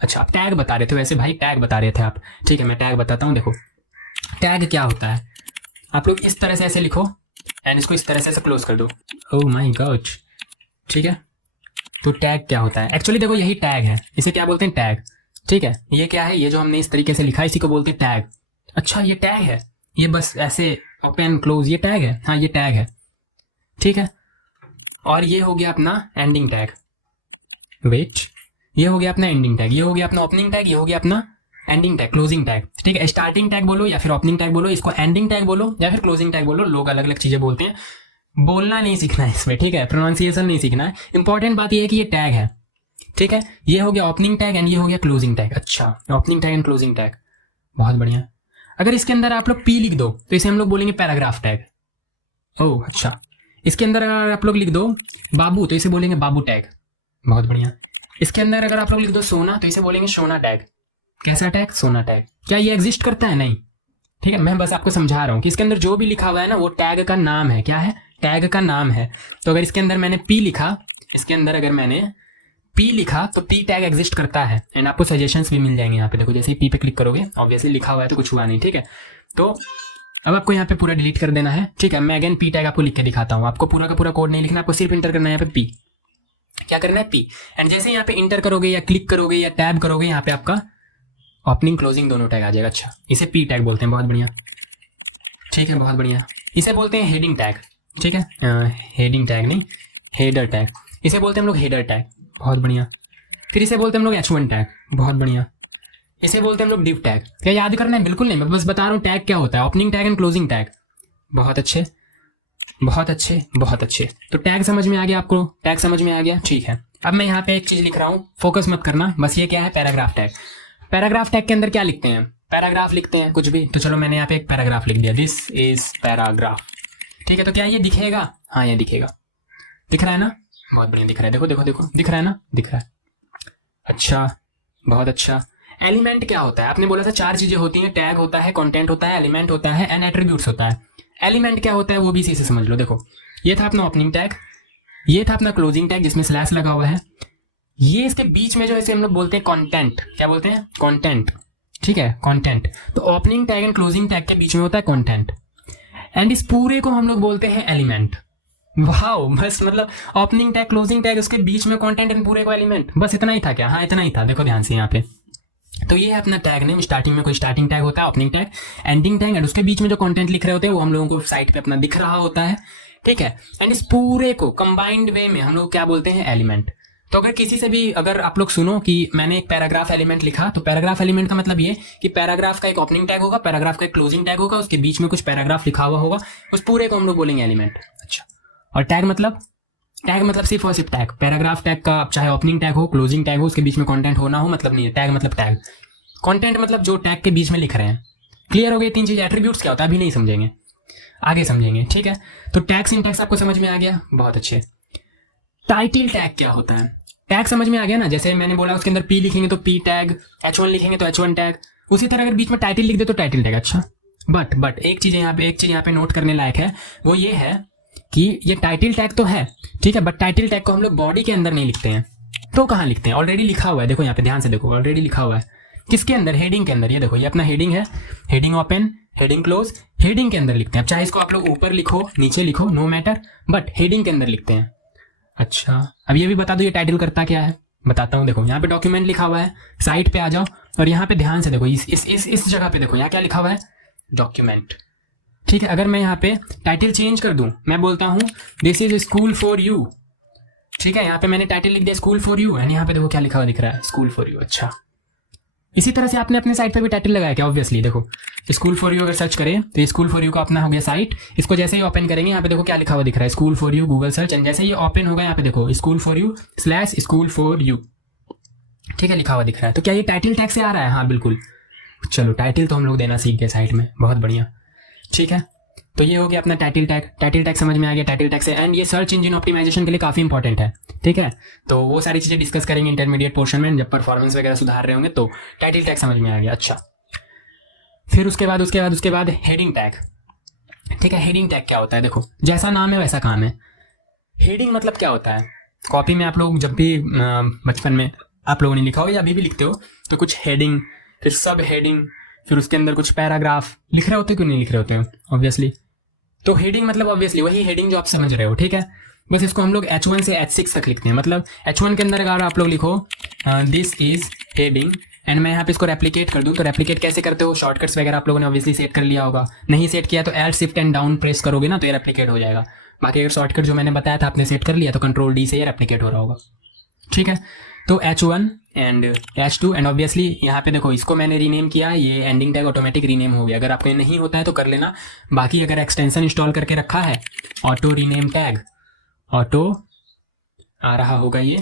अच्छा आप टैग बता रहे थे, वैसे भाई टैग बता रहे थे आप, ठीक है, मैं टैग बताता हूँ। देखो टैग क्या होता है, आप लोग इस तरह से ऐसे लिखो एंड इसको इस तरह से ऐसे क्लोज कर दो, ओह माय गॉड, ठीक है। तो टैग क्या होता है, एक्चुअली देखो यही टैग है, इसे क्या बोलते हैं, टैग, ठीक है। ये क्या है, ये जो हमने इस तरीके से लिखा है इसी को बोलते हैं टैग। अच्छा ये टैग है, ये बस ऐसे ओपन क्लोज, ये टैग है, हाँ ये टैग है, ठीक है। और ये हो गया अपना एंडिंग टैग, वेट, ये हो गया अपना एंडिंग टैग, ये हो गया अपना ओपनिंग टैग, ये हो गया अपना एंडिंग टैग, क्लोजिंग टैग, ठीक है। स्टार्टिंग टैग बोलो या फिर ओपनिंग टैग बोलो, इसको एंडिंग टैग बोलो या फिर क्लोजिंग टैग बोलो, लोग अलग अलग चीजें बोलते हैं, बोलना नहीं सीखना है इसमें, ठीक है, प्रोनाउंसिएशन नहीं सीखना है। इंपॉर्टेंट बात ये है कि ये टैग है, ठीक है। ये हो गया ओपनिंग टैग एंड ये हो गया क्लोजिंग टैग। अच्छा opening tag and closing tag, बहुत बढ़िया। अगर इसके अंदर आप लोग पी लिख दो तो इसे हम लोग बोलेंगे पैराग्राफ टैग। ओह अच्छा, इसके अंदर अगर आप लोग लिख दो बाबू तो इसे बोलेंगे बाबू टैग, बहुत बढ़िया। इसके अंदर अगर आप लोग लिख दो सोना तो इसे बोलेंगे सोना टैग। कैसा टैग, सोना टैग। क्या ये एग्जिस्ट करता है, नहीं, ठीक है। मैं बस आपको समझा रहा हूँ कि इसके अंदर जो भी लिखा हुआ है ना वो टैग का नाम है, क्या है, टैग का नाम है। तो अगर इसके अंदर मैंने पी लिखा, इसके अंदर अगर मैंने पी लिखा तो पी टैग एग्जिस्ट करता है एंड आपको सजेशंस भी मिल जाएंगे यहाँ पे। देखो जैसे ही पी पे क्लिक करोगे, ऑब्वियसली लिखा हुआ है तो कुछ हुआ नहीं, ठीक है। तो अब आपको यहाँ पे पूरा डिलीट कर देना है, ठीक है। मैं अगेन पी टैग आपको लिख के दिखाता हूँ, आपको पूरा का पूरा कोड नहीं लिखना, आपको सिर्फ इंटर करना है यहाँ पे पी। क्या करना है, पी। एंड जैसे यहाँ पे इंटर करोगे या क्लिक करोगे या टैब करोगे, यहाँ पे आपका ओपनिंग क्लोजिंग दोनों टैग आ जाएगा। अच्छा इसे पी टैग बोलते हैं, बहुत बढ़िया, ठीक है, बहुत बढ़िया। इसे बोलते हैं हेडिंग टैग, ठीक है, हेडिंग टैग नहीं, हेडर टैग, इसे बोलते हैं हम लोग हेडर टैग, बहुत बढ़िया। फिर इसे बोलते हैं हम लोग H1 टैग, बहुत बढ़िया। इसे बोलते हैं हम लोग डिव टैग। क्या याद करना है, बिल्कुल नहीं, मैं बस बता रहा हूँ टैग क्या होता है, opening tag and closing tag. बहुत अच्छे, बहुत अच्छे, बहुत अच्छे। तो टैग समझ में आ गया आपको, टैग समझ में आ गया, ठीक है। अब मैं यहाँ पे एक चीज लिख रहा हूँ, फोकस मत करना, बस ये क्या है, पैराग्राफ टैग। पैराग्राफ टैग के अंदर क्या लिखते हैं, पैराग्राफ लिखते हैं, कुछ भी। तो चलो मैंने यहाँ पे एक पैराग्राफ लिख दिया, दिस इज पैराग्राफ, ठीक है। तो क्या ये दिखेगा, हाँ ये दिखेगा, दिख रहा है ना, बहुत बढ़िया दिख रहा है, देखो देखो देखो, दिख रहा है ना, दिख रहा है। अच्छा बहुत अच्छा। एलिमेंट क्या होता है, आपने बोला था चार चीजें होती हैं, टैग होता है, कंटेंट होता है, एलिमेंट होता है एंड एट्रीब्यूट्स होता है। एलिमेंट क्या होता है वो भी इसी से समझ लो। देखो ये था अपना ओपनिंग टैग, ये था अपना क्लोजिंग टैग जिसमें स्लैश लगा हुआ है, ये इसके बीच में जो है इसे हम लोग बोलते हैं कंटेंट। क्या बोलते हैं, कंटेंट, ठीक है, कंटेंट। तो opening tag and closing tag के बीच में होता है कंटेंट एंड इस पूरे को हम लोग बोलते हैं एलिमेंट। वाओ, बस मतलब ओपनिंग टैग, क्लोजिंग टैग, उसके बीच में कंटेंट एंड पूरे को एलिमेंट, बस इतना ही था क्या, हाँ इतना ही था। देखो ध्यान से यहाँ पे, तो ये है अपना टैग नेम। स्टार्टिंग में कोई स्टार्टिंग टैग होता है, opening tag, ending tag and उसके बीच में जो कंटेंट लिख रहे होते हैं वो हम लोगों को साइट पे अपना दिख रहा होता है, ठीक है। एंड इस पूरे को कंबाइंड वे में हम लोग क्या बोलते हैं, एलिमेंट। तो अगर किसी से भी अगर आप लोग सुनो कि मैंने एक पैराग्राफ एलिमेंट लिखा, तो पैराग्राफ एलिमेंट का मतलब ये कि पैराग्राफ का एक ओपनिंग टैग होगा, पैराग्राफ का एक क्लोजिंग टैग होगा, उसके बीच में कुछ पैराग्राफ लिखा हुआ होगा, उस पूरे को हम लोग बोलेंगे एलिमेंट। अच्छा, और टैग मतलब सिर्फ और सिर्फ टैग। पैराग्राफ टैग का चाहे ओपनिंग टैग हो, क्लोजिंग टैग हो, उसके बीच में कंटेंट होना हो, मतलब नहीं है। टैग मतलब टैग, कंटेंट मतलब जो टैग के बीच में लिख रहे हैं। क्लियर हो गई तीन चीज। एट्रीब्यूट्स क्या होता है अभी नहीं समझेंगे, आगे समझेंगे, ठीक है। तो टैग सिंटैक्स आपको समझ में आ गया, बहुत अच्छे। टाइटल टैग क्या होता है? टैग समझ में आ गया ना, जैसे मैंने बोला उसके अंदर पी लिखेंगे तो पी टैग, H1 लिखेंगे तो H1 टैग, उसी तरह अगर बीच में टाइटल लिख दे तो टाइटल टैग। अच्छा, बट एक चीज यहाँ पे नोट करने लायक है, वो ये है कि ये टाइटल टैग तो है, ठीक है, बट टाइटल टैग को हम लोग बॉडी के अंदर नहीं लिखते हैं। तो कहाँ लिखते हैं? ऑलरेडी लिखा हुआ है, देखो यहाँ पे ध्यान से देखो, ऑलरेडी लिखा हुआ है। किसके अंदर? हेडिंग के अंदर। ये देखो, ये अपना हेडिंग है, heading open, heading close, heading के अंदर लिखते हैं। अब चाहे इसको आप लोग ऊपर लिखो, नीचे लिखो, नो मैटर, बट हेडिंग के अंदर लिखते हैं। अच्छा, अब ये भी बता दो ये टाइटल करता क्या है, बताता हूँ। देखो यहाँ पे डॉक्यूमेंट लिखा हुआ है, साइट पे आ जाओ और यहाँ पे ध्यान से देखो, इस जगह पे देखो, यहाँ क्या लिखा हुआ है? डॉक्यूमेंट, ठीक है। अगर मैं यहाँ पे टाइटल चेंज कर दूं, मैं बोलता हूँ this is school for you, ठीक है, यहाँ पे मैंने टाइटल लिख दिया स्कूल फॉर यू, एंड यहाँ पे देखो क्या लिखा हुआ दिख रहा है, स्कूल फॉर यू। अच्छा, इसी तरह से आपने अपने साइट पे भी टाइटल लगाया क्या? ऑब्वियसली देखो, स्कूल फॉर यू अगर सर्च करें तो स्कूल फॉर यू का अपना हो गया साइट। इसको जैसे ही ओपन करेंगे, यहाँ पे देखो क्या लिखा हुआ दिख रहा है, school for you, Google search, and जैसे ये ओपन होगा यहाँ पे देखो school for you / school for you, ठीक है, लिखा हुआ दिख रहा है। तो क्या ये टाइटल टैग से आ रहा है? हाँ बिल्कुल। चलो, टाइटल तो हम लोग देना सीख गए साइट में, बहुत बढ़िया, ठीक है। तो ये हो गया अपना टाइटल टैग। टाइटल टैग समझ में आ गया, टाइटल टैग से, एंड ये सर्च इंजन ऑप्टिमाइजेशन के लिए काफी इंपॉर्टेंट है, ठीक है। तो वो सारी चीजें डिस्कस करेंगे इंटरमीडिएट पोर्शन में, जब परफॉर्मेंस वगैरह सुधार रहे होंगे, तो टाइटल टैग समझ में आ गया। अच्छा, फिर उसके बाद हेडिंग टैग, ठीक है। हेडिंग टैग क्या होता है? देखो, जैसा नाम है वैसा काम है। हेडिंग मतलब क्या होता है? कॉपी में आप लोग जब भी बचपन में आप लोगों ने लिखा हो या अभी भी लिखते हो, तो कुछ हेडिंग, फिर सब हेडिंग, फिर उसके अंदर कुछ पैराग्राफ लिख रहे होते, क्यों नहीं लिख रहे होते हो? ऑब्वियसली। तो हेडिंग मतलब ऑब्वियसली वही हेडिंग जो आप समझ रहे हो, ठीक है। बस इसको हम लोग H1 से H6 तक लिखते हैं। मतलब H1 के अंदर अगर आप लोग लिखो दिस इज हेडिंग, एंड मैं यहाँ पे इसको रेप्लिकेट कर दूं, तो रेप्लिकेट कैसे करते हो? शॉर्टकट्स वगैरह आप लोगों ने ऑब्वियसली सेट कर लिया होगा, नहीं सेट किया तो Alt Shift and down press करोगे ना, तो ये रेप्लिकेट हो जाएगा। बाकी अगर शॉर्टकट जो मैंने बताया था आपने सेट कर लिया, तो Ctrl D से ये रेप्लिकेट हो रहा होगा, ठीक है। तो H1 and H2, and obviously यहाँ पे देखो, इसको मैंने रीनेम किया, ये एंडिंग टैग ऑटोमेटिक रीनेम हो गया। अगर आपको नहीं होता है तो कर लेना। बाकी अगर एक्सटेंशन इंस्टॉल करके रखा है, ऑटो रीनेम टैग, ऑटो आ रहा होगा ये,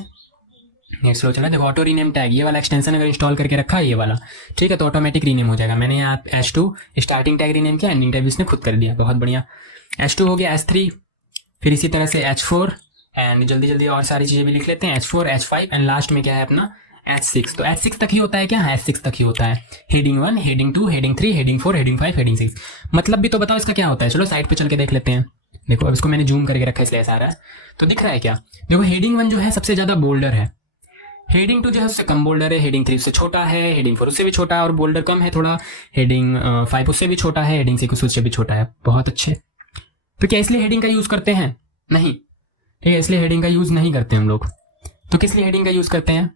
नेट स्लो चला, देखो ऑटो रीनेम टैग, ये वाला एक्सटेंशन अगर इंस्टॉल करके रखा है ये वाला, ठीक है, तो ऑटोमेटिक रीनेम हो जाएगा। मैंने यहाँ H2 स्टार्टिंग टैग रीनेम किया, एंडिंग टैग इसने खुद कर दिया, बहुत बढ़िया। H2 हो गया, H3, फिर इसी तरह से H4, एंड जल्दी जल्दी और सारी चीजें भी लिख लेते हैं, H4, H5, एंड लास्ट में क्या है अपना H6। तो H6 तक ही होता है क्या? H6 तक ही होता है। Heading 1, heading 2, heading 3, heading 4, heading 5, heading 6। मतलब भी तो बताओ इसका क्या होता है। चलो साइड पे चल के देख लेते हैं। देखो, अब इसको मैंने जूम करके रखा है इसलिए ऐसा आ रहा है, तो दिख रहा है क्या? देखो, हेडिंग 1 जो है सबसे ज्यादा बोल्डर है, हेडिंग 2 जो है उससे कम बोल्डर है, हेडिंग 3 उससे छोटा है, हेडिंग 4 उससे भी छोटा है और बोल्डर कम है थोड़ा, हेडिंग 5 उससे भी छोटा है, हेडिंग 6 उससे भी छोटा है। बहुत अच्छे। तो क्या इसलिए हेडिंग का यूज करते हैं? नहीं, ठीक है, इसलिए हेडिंग का यूज नहीं करते हम लोग। तो किस लिए हेडिंग का यूज करते हैं?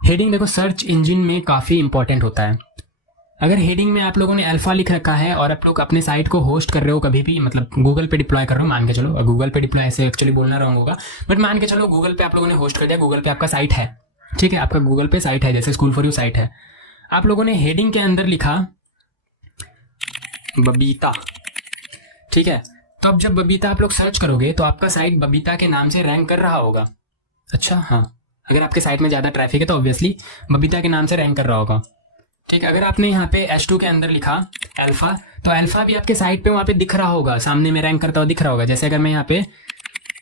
हेडिंग देखो सर्च इंजन में काफी इंपॉर्टेंट होता है। अगर हेडिंग में आप लोगों ने अल्फा लिख रखा है और आप लोग अपने साइट को होस्ट कर रहे हो, कभी भी मतलब गूगल पे डिप्लॉय कर रहे हो, मान के चलो, गूगल पे डिप्लॉय ऐसे एक्चुअली बोलना रॉन्ग होगा, बट मान के चलो गूगल पे आप लोगों ने होस्ट कर दिया, गूगल पे आपका साइट है, ठीक है, आपका गूगल पे साइट है, जैसे स्कूल फॉर यू साइट है, आप लोगों ने हेडिंग के अंदर लिखा बबीता, ठीक है, तो अब जब बबीता आप लोग सर्च करोगे तो आपका साइट बबीता के नाम से रैंक कर रहा होगा। अच्छा, हाँ, अगर आपके साइट में ज्यादा ट्रैफिक है तो ऑब्वियसली बबीता के नाम से रैंक कर रहा होगा, ठीक है। अगर आपने यहाँ पे H2 के अंदर लिखा अल्फा, तो अल्फा भी आपके साइट पे वहाँ पे दिख रहा होगा, सामने में रैंक करता हुआ दिख रहा होगा। जैसे अगर मैं यहाँ पे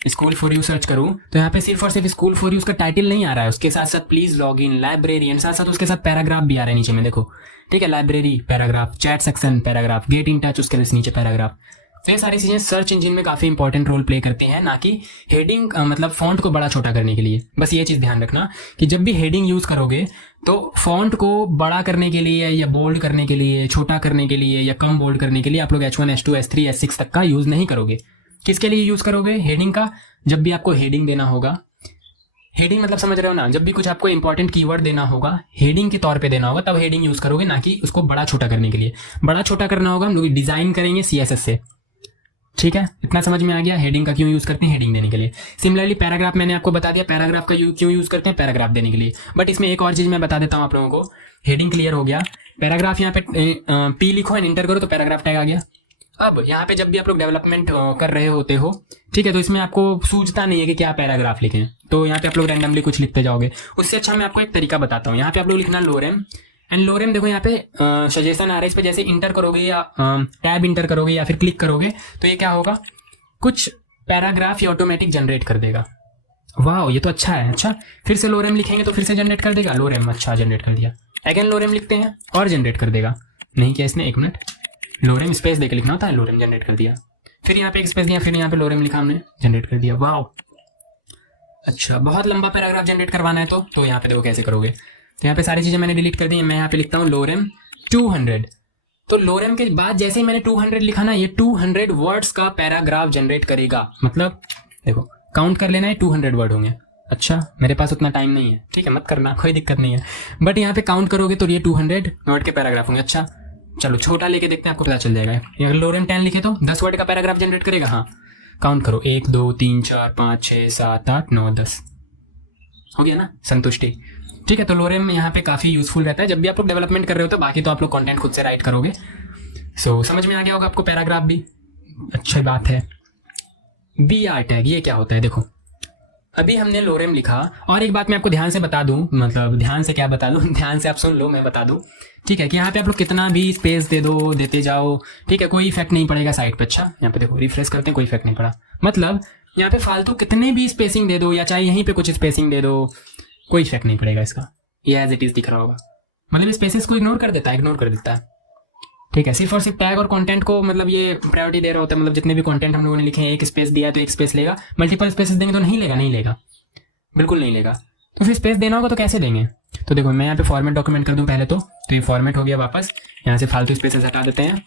स्कूल फॉर यू सर्च करूँ तो यहाँ पे सिर्फ और सिर्फ स्कूल फॉर यू उसका टाइटल नहीं आ रहा है, उसके साथ साथ please log in, library, and साथ साथ उसके साथ पैराग्राफ भी आ रहा है नीचे में, देखो, ठीक है, library paragraph, chat section paragraph, get in touch उसके नीचे पैराग्राफ। तो ये सारी चीजें सर्च इंजन में काफी इंपॉर्टेंट रोल प्ले करती हैं, ना कि हेडिंग मतलब फॉन्ट को बड़ा छोटा करने के लिए। बस ये चीज ध्यान रखना कि जब भी हेडिंग यूज करोगे तो फॉन्ट को बड़ा करने के लिए या बोल्ड करने के लिए, छोटा करने के लिए या कम बोल्ड करने के लिए आप लोग H1, H2, H3, H6 तक का यूज नहीं करोगे। किसके लिए यूज करोगे? हेडिंग का। जब भी आपको हेडिंग देना होगा, हेडिंग मतलब समझ रहे हो ना, जब भी कुछ आपको इंपॉर्टेंट कीवर्ड देना होगा हेडिंग के तौर पे देना होगा, तब हेडिंग यूज करोगे, ना कि उसको बड़ा छोटा करने के लिए। बड़ा छोटा करना होगा हम लोग डिजाइन करेंगे CSS से, ठीक है, इतना समझ में आ गया हेडिंग का क्यों यूज़ करते हैं, हेडिंग देने के लिए। सिमिलरली पैराग्राफ मैंने आपको बता दिया, पैराग्राफ का क्यों यूज़ करते हैं, पैराग्राफ देने के लिए। बट इसमें एक और चीज़ मैं बता देता हूँ आप लोगों को। हेडिंग क्लियर हो गया, पैराग्राफ यहाँ पे पी लिखो एंड इंटर करो तो पैराग्राफ टैग आ गया। अब यहाँ पे जब भी आप लोग डेवलपमेंट कर रहे होते हो, ठीक है, तो इसमें आपको सूझता नहीं है कि क्या पैराग्राफ लिखें, तो यहाँ पे आप लोग रैंडमली कुछ लिखते जाओगे। उससे अच्छा मैं आपको एक तरीका बताता हूँ। यहाँ पे आप लोग लिखना लोरेम एंड लोरेम, देखो यहाँ पे सजेशन आ रहा है, इस पे जैसे इंटर करोगे या टैब इंटर करोगे या फिर क्लिक करोगे तो ये क्या होगा, कुछ पैराग्राफ ये ऑटोमेटिक जनरेट कर देगा। वाह, ये तो अच्छा है। अच्छा, फिर से लोरेम लिखेंगे तो फिर से जनरेट कर देगा लोरेम। अच्छा, जनरेट कर दिया। अगेन लोरेम लिखते हैं और जनरेट कर देगा। नहीं किया इसने, एक मिनट, लोरेम स्पेस देकर लिखना होता है, लोरेम जनरेट कर दिया। फिर यहाँ पे एक स्पेस दिया, फिर यहाँ पे लोरेम लिखा हमने, जनरेट कर दिया। वाह, अच्छा, बहुत लंबा पैराग्राफ जनरेट करवाना है तो यहाँ पे देखो कैसे करोगे। तो यहाँ पे सारी चीज़ें मैंने डिलीट कर दी। मैं यहाँ पे लिखता हूँ लोरेम 200। तो लोरेम के बाद जैसे ही मैंने 200 लिखा ना, ये 200 वर्ड्स का पैराग्राफ जनरेट करेगा। मतलब देखो काउंट कर लेना है, 200 वर्ड होंगे। अच्छा, मेरे पास उतना टाइम नहीं है, ठीक है, मत करना, कोई दिक्कत नहीं है। बट यहाँ पे काउंट करोगे तो ये 200 वर्ड के पैराग्राफ होंगे। अच्छा, चलो छोटा लेके देखते हैं, आपको पता चल जाएगा। अगर लोरेम 10 लिखे तो 10 वर्ड का पैराग्राफ जनरेट करेगा। हाँ, काउंट करो, 1 2 3 4 5 6 7 8 9 10 हो गया ना, संतुष्टि। ठीक है, तो लोरेम यहाँ पे काफ़ी यूजफुल रहता है जब भी आप लोग डेवलपमेंट कर रहे हो। तो बाकी तो आप लोग कंटेंट खुद से राइट करोगे। सो समझ में आ गया होगा आपको पैराग्राफ भी, अच्छी बात है। BR टैग, ये क्या होता है, देखो अभी हमने लोरेम लिखा। और एक बात मैं आपको ध्यान से बता दूं, मतलब ध्यान से क्या बता दूं, ध्यान से आप सुन लो, मैं बता दूं, ठीक है, कि यहाँ पे आप लोग कितना भी स्पेस दे दो, देते जाओ, ठीक है, कोई इफेक्ट नहीं पड़ेगा साइड पे। अच्छा, यहाँ पे देखो रिफ्रेश करते हैं, कोई इफेक्ट नहीं पड़ा। मतलब यहाँ पे फालतू कितने भी स्पेसिंग दे दो या चाहे यहीं पे कुछ स्पेसिंग दे दो, कोई इफेक्ट नहीं पड़ेगा इसका। ये एज इट इज दिख रहा होगा, मतलब स्पेसेस को इग्नोर कर देता है। ठीक है, सिर्फ और सिर्फ टैग और कंटेंट को मतलब ये प्रायोरिटी दे रहा होता है। मतलब जितने भी कंटेंट हम लोगों ने लिखे हैं, एक स्पेस दिया तो एक स्पेस लेगा, मल्टीपल स्पेसेस देंगे तो नहीं लेगा, बिल्कुल नहीं लेगा। तो फिर स्पेस देना होगा तो कैसे देंगे। तो देखो मैं यहाँ पे फॉर्मेट डॉक्यूमेंट कर दूँ पहले तो ये फॉर्मेट हो गया। वापस यहाँ से फालतू स्पेसेस हटा देते हैं,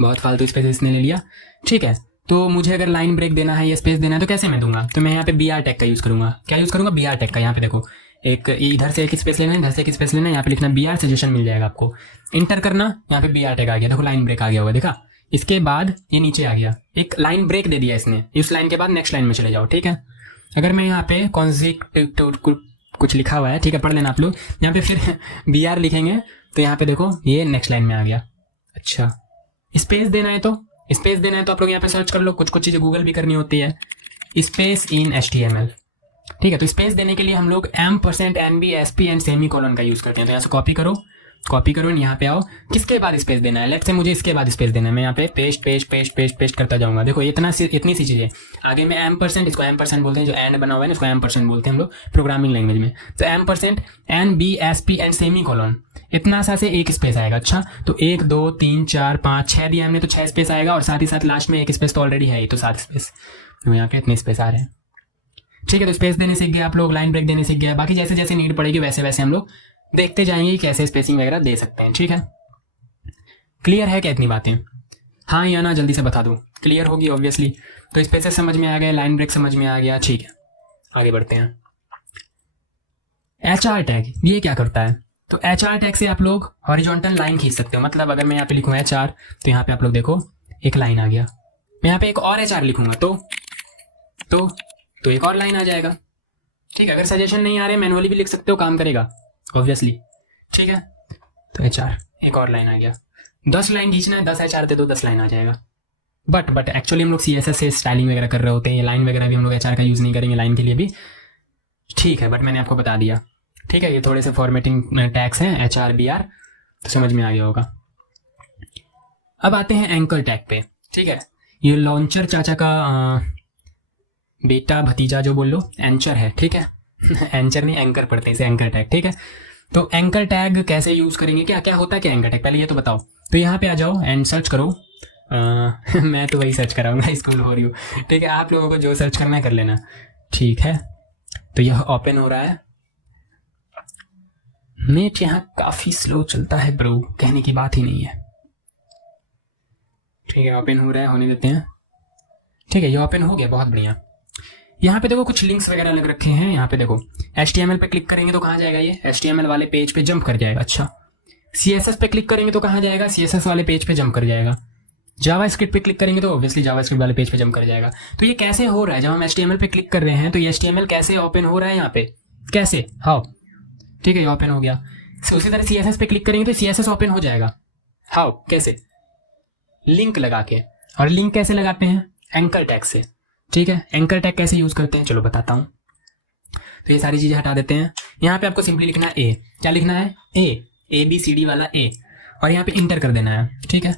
बहुत फालतू स्पेसेस ने ले लिया। ठीक है, तो मुझे अगर लाइन ब्रेक देना है या स्पेस देना है तो कैसे मैं दूंगा, तो मैं यहाँ पे BR टैग का यूज़ करूँगा। क्या यूज़ करूँगा, BR टैग का। यहाँ पे देखो एक इधर से एक स्पेस लेना है, इधर से एक स्पेस लेना है, यहाँ पे लिखना BR, सजेशन मिल जाएगा आपको, इंटर करना, यहाँ पे BR टैग आ गया। देखो लाइन ब्रेक आ गया होगा, देखा। इसके बाद ये नीचे आ गया, एक लाइन ब्रेक दे दिया इसने, इस लाइन के बाद नेक्स्ट लाइन में चले जाओ। ठीक है, अगर मैं यहाँ पे कुछ लिखा हुआ है, ठीक है, पढ़ लेना आप लोग। यहाँ पे फिर BR लिखेंगे तो यहाँ पे देखो ये नेक्स्ट लाइन में आ गया। अच्छा, स्पेस देना है तो आप लोग यहाँ पे सर्च कर लो, कुछ चीज़ें गूगल भी करनी होती है, स्पेस इन HTML। ठीक है, तो स्पेस देने के लिए हम लोग %, NB, SP and semi colon का यूज़ करते हैं। तो यहाँ से कॉपी करो एंड यहाँ पे आओ, किसके बाद स्पेस देना है, लेट से मुझे इसके बाद स्पेस देना है। मैं यहाँ पे पेस्ट करता जाऊँगा। देखो इतनी सी चीज़ें। आगे में %, इसको %, बोलते हैं, जो एंड बना हुआ है ना इसको %, बोलते हैं हम लोग प्रोग्रामिंग लैंग्वेज में। तो %, NB, SP and semi colon, इतना सा से एक स्पेस आएगा। अच्छा, तो 1 2 3 4 5 6 दिया हमने तो 6 स्पेस आएगा, और साथ ही साथ लास्ट में एक स्पेस तो ऑलरेडी है, ये तो 7 स्पेस। तो यहाँ पे इतने स्पेस आ रहे हैं। ठीक है, तो स्पेस देने सीख गए आप लोग, लाइन ब्रेक देने सीख गए। बाकी जैसे जैसे नीड पड़ेगी वैसे वैसे हम लोग देखते जाएंगे कि कैसे स्पेसिंग वगैरह दे सकते हैं। ठीक है, क्लियर है क्या इतनी बातें? हाँ या ना जल्दी से बता दूँ, क्लियर होगी ऑब्वियसली। तो स्पेसेस समझ में आ गया, लाइन ब्रेक समझ में आ गया। ठीक है, आगे बढ़ते हैं। HR टैग, ये क्या करता है, तो HR टैग से आप लोग हॉरिजॉन्टल लाइन खींच सकते हो। मतलब अगर मैं यहाँ पे लिखूँ HR, तो यहाँ पे आप लोग देखो एक लाइन आ गया। मैं यहाँ पे एक और HR लिखूंगा तो एक और लाइन आ जाएगा। ठीक है, अगर सजेशन नहीं आ रहे मैनुअली भी लिख सकते हो, काम करेगा ऑब्वियसली। ठीक है, तो HR एक और लाइन आ गया। 10 लाइन खींचना है, 10 HR दे दो, 10 लाइन आ जाएगा। बट एक्चुअली हम लोग CSS से स्टाइलिंग वगैरह कर रहे होते हैं, ये लाइन वगैरह भी हम लोग HR का यूज़ नहीं करेंगे लाइन के लिए भी। ठीक है, बट मैंने आपको बता दिया। ठीक है, ये थोड़े से फॉर्मेटिंग टैग्स हैं HR BR, तो समझ में आ गया होगा। अब आते हैं एंकर टैग पे। ठीक है, ये लॉन्चर चाचा का बेटा भतीजा जो बोल लो, एंचर है। ठीक है एंचर नहीं, एंकर पढ़ते हैं इसे, एंकर टैग। ठीक है, तो एंकर टैग कैसे यूज़ करेंगे, क्या होता है क्या एंकर टैग, पहले ये तो बताओ। तो यहाँ पे आ जाओ एंड सर्च करो। मैं तो वही सर्च कराऊंगा, स्कूल हो रही हूँ। ठीक है, आप लोगों को जो सर्च करना है कर लेना। ठीक है, तो यह ओपन हो रहा है। नेट यहाँ काफ़ी स्लो चलता है ब्रो, कहने की बात ही नहीं है। ठीक है, ओपन हो रहा है, होने देते हैं। ठीक है, ये ओपन हो गया, बहुत बढ़िया। यहाँ पे देखो कुछ लिंक्स वगैरह लग रखे हैं। यहाँ पे देखो HTML पे क्लिक करेंगे तो कहाँ जाएगा, ये HTML वाले पेज पे जंप कर जाएगा। अच्छा, CSS पे क्लिक करेंगे तो कहाँ जाएगा, CSS वाले पेज पे जंप कर जाएगा। जावास्क्रिप्ट पे क्लिक करेंगे तो ऑब्वियसली जावास्क्रिप्ट वाले पेज पे जंप कर जाएगा। तो ये कैसे हो रहा है, जब हम HTML पे क्लिक कर रहे हैं तो ये HTML कैसे ओपन हो रहा है यहाँ पे, कैसे, हाउ, ठीक है ये ओपन हो गया। उसी तरह CSS पे क्लिक करेंगे तो CSS ओपन हो जाएगा, हाउ, कैसे, लिंक लगा के। और लिंक कैसे लगाते हैं, एंकर टैग से, ठीक है। एंकर टैग कैसे यूज करते हैं चलो बताता हूँ। तो ये सारी चीजें हटा देते हैं। यहाँ पे आपको सिंपली लिखना है ए, क्या लिखना है, ABCD वाला ए, और यहाँ पे इंटर कर देना है, ठीक है।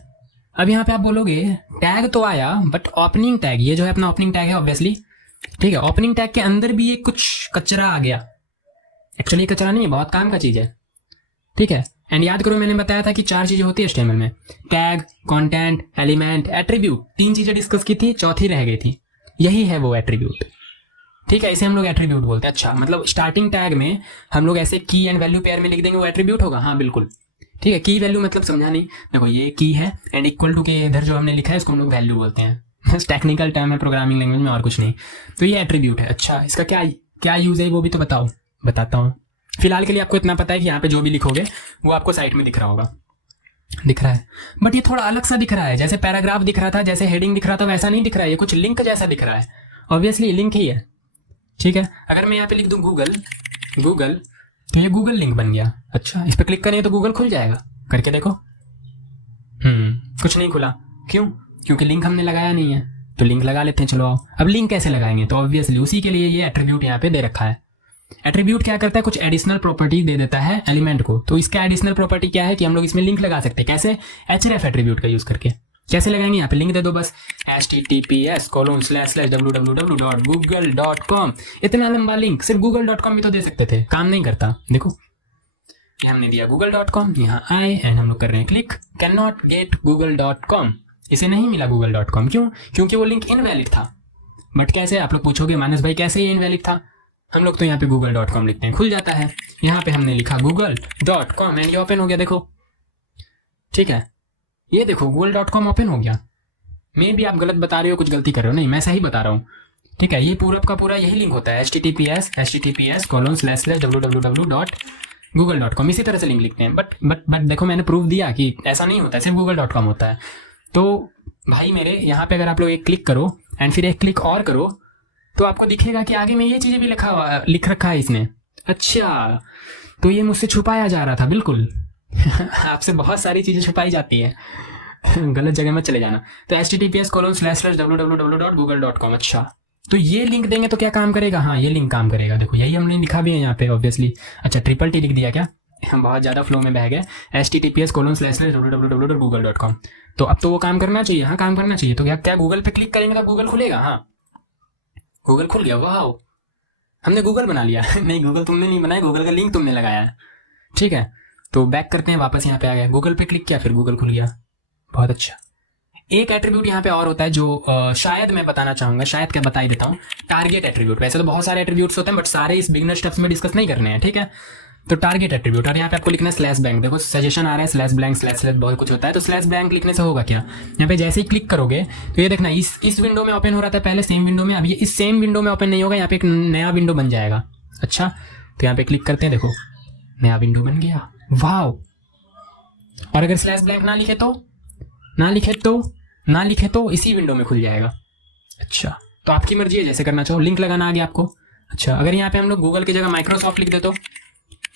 अब यहाँ पे आप बोलोगे टैग तो आया बट ओपनिंग टैग, ये जो है अपना ओपनिंग टैग है ऑब्वियसली, ठीक है। ओपनिंग टैग के अंदर भी ये कुछ कचरा आ गया। एक्चुअली कचरा नहीं है, बहुत काम का चीज है, ठीक है। एंड याद करो मैंने बताया था कि 4 चीजें होती है HTML में, टैग, कंटेंट, एलिमेंट, एट्रीब्यूट। 3 चीजें डिस्कस की थी, चौथी रह गई थी, यही है वो एट्रीब्यूट, ठीक है। इसे हम लोग एट्रीब्यूट बोलते हैं। अच्छा, मतलब स्टार्टिंग टैग में हम लोग ऐसे की एंड वैल्यू पेयर में लिख देंगे, वो एट्रीब्यूट होगा, हाँ बिल्कुल, ठीक है। की वैल्यू मतलब समझा नहीं, देखो ये की है एंड इक्वल टू के इधर जो हमने लिखा है इसको हम लोग वैल्यू बोलते हैं, बस टेक्निकल टर्म है प्रोग्रामिंग लैंग्वेज में, और कुछ नहीं। तो ये एट्रीब्यूट है। अच्छा, इसका क्या क्या यूज है वो भी तो बताओ, बताता हूँ। फिलहाल के लिए आपको इतना पता है कि यहाँ पे जो भी लिखोगे वो आपको साइट में दिख रहा होगा, दिख रहा है, बट ये थोड़ा अलग सा दिख रहा है। जैसे पैराग्राफ दिख रहा था, जैसे हेडिंग दिख रहा था, वैसा नहीं दिख रहा है, ये कुछ लिंक जैसा दिख रहा है। ऑब्वियसली लिंक ही है, ठीक है। अगर मैं यहाँ पे लिख दूं गूगल, तो ये गूगल लिंक बन गया। अच्छा, इस पर क्लिक करें तो गूगल खुल जाएगा, करके देखो। कुछ नहीं खुला, क्यों, क्योंकि लिंक हमने लगाया नहीं है। तो लिंक लगा लेते हैं, चलो आओ। अब लिंक कैसे लगाएंगे, तो ऑब्वियसली उसी के लिए ये एट्रीब्यूट यहाँ पे दे रखा है। एट्रीब्यूट क्या करता है, कुछ एडिशनल प्रॉपर्टी दे देता है एलिमेंट को। तो इसका एडिशनल प्रॉपर्टी क्या है कि हम लोग इसमें लिंक लगा सकते हैं। कैसे, href एट्रीब्यूट का यूज करके। कैसे लगाएंगे, यहाँ पे लिंक दे दो बस, https://www.google.com। इतना लंबा लिंक सिर्फ google.com भी तो दे सकते थे, काम नहीं करता। देखो ये हमने दिया google.com, यहाँ आए एंड हम लोग कर रहे हैं click, can not gate google.com। इसे नहीं मिला google.com, क्यों, क्योंकि वो लिंक इनवैलिड था। बट कैसे, आप लोग पूछोगे मानस भाई कैसे ये इनवैलिड था। हम लोग तो यहाँ पे google.com लिखते हैं, खुल जाता है। यहाँ पे हमने लिखा google.com एंड ये ओपन हो गया, देखो, ठीक है। ये देखो google.com ओपन हो गया। मे भी आप गलत बता रहे हो, कुछ गलती कर रहे हो, नहीं मैं सही बता रहा हूँ, ठीक है। ये पूरा का पूरा यही लिंक होता है, https://www.google.com। इसी तरह से लिंक लिखते हैं। बट देखो मैंने प्रूफ दिया कि ऐसा नहीं होता है, सिर्फ google.com होता है। तो भाई मेरे यहाँ पे अगर आप लोग एक क्लिक करो एंड फिर एक क्लिक और करो तो आपको दिखेगा कि आगे में ये चीजें भी लिख रखा है इसने। अच्छा, तो ये मुझसे छुपाया जा रहा था, बिल्कुल। आपसे बहुत सारी चीजें छुपाई जाती है, गलत जगह में चले जाना। तो https://www.google.com। अच्छा, तो ये लिंक देंगे तो क्या काम करेगा, हाँ ये लिंक काम करेगा। देखो यही हमने लिखा भी है यहाँ पे ऑब्वियसली। अच्छा, TTT लिख दिया क्या, हम बहुत ज़्यादा फ्लो में बह गए। https://www.google.com। तो अब तो वो काम करना चाहिए, हाँ काम करना चाहिए। तो क्या गूगल पे क्लिक करेंगे तो गूगल खुलेगा, हाँ गूगल खुल गया, वाह हमने गूगल बना लिया। नहीं गूगल तुमने नहीं बनाया, गूगल का लिंक तुमने लगाया है, ठीक है। तो बैक करते हैं, वापस यहाँ पे आ गया, गूगल पे क्लिक किया फिर गूगल खुल गया, बहुत अच्छा। एक एट्रीब्यूट यहाँ पे और होता है जो शायद मैं बताना चाहूंगा, शायद क्या बता ही देता हूँ, टारगेट एट्रीब्यूट। वैसे तो बहुत सारे एट्रीब्यूट्स होते हैं बट सारे इस बिगिनर स्टेप्स में डिस्कस नहीं करने हैं, ठीक है। तो टारगेट एट्रीब्यूट, और यहाँ पे आपको लिखना है स्लैश ब्लैंक। देखो सजेशन आ रहा है स्लैश ब्लैंक स्लैश बहुत कुछ होता है। तो स्लैश ब्लैंक लिखने से होगा क्या, यहाँ पे जैसे ही क्लिक करोगे तो ये देखना इस विंडो में ओपन हो रहा था पहले सेम विंडो में, अब ये इस सेम विंडो में ओपन नहीं होगा, यहाँ पे एक नया विंडो बन जाएगा। अच्छा, तो यहाँ पे क्लिक करते हैं, देखो नया विंडो बन गया, वाह। और अगर स्लैश ब्लैंक ना लिखे तो इसी विंडो में खुल जाएगा। अच्छा, तो आपकी मर्जी है जैसे करना चाहो, लिंक लगाना आ गया आपको। अच्छा, अगर यहाँ पे हम लोग गूगल की जगह माइक्रोसॉफ्ट लिख दे तो,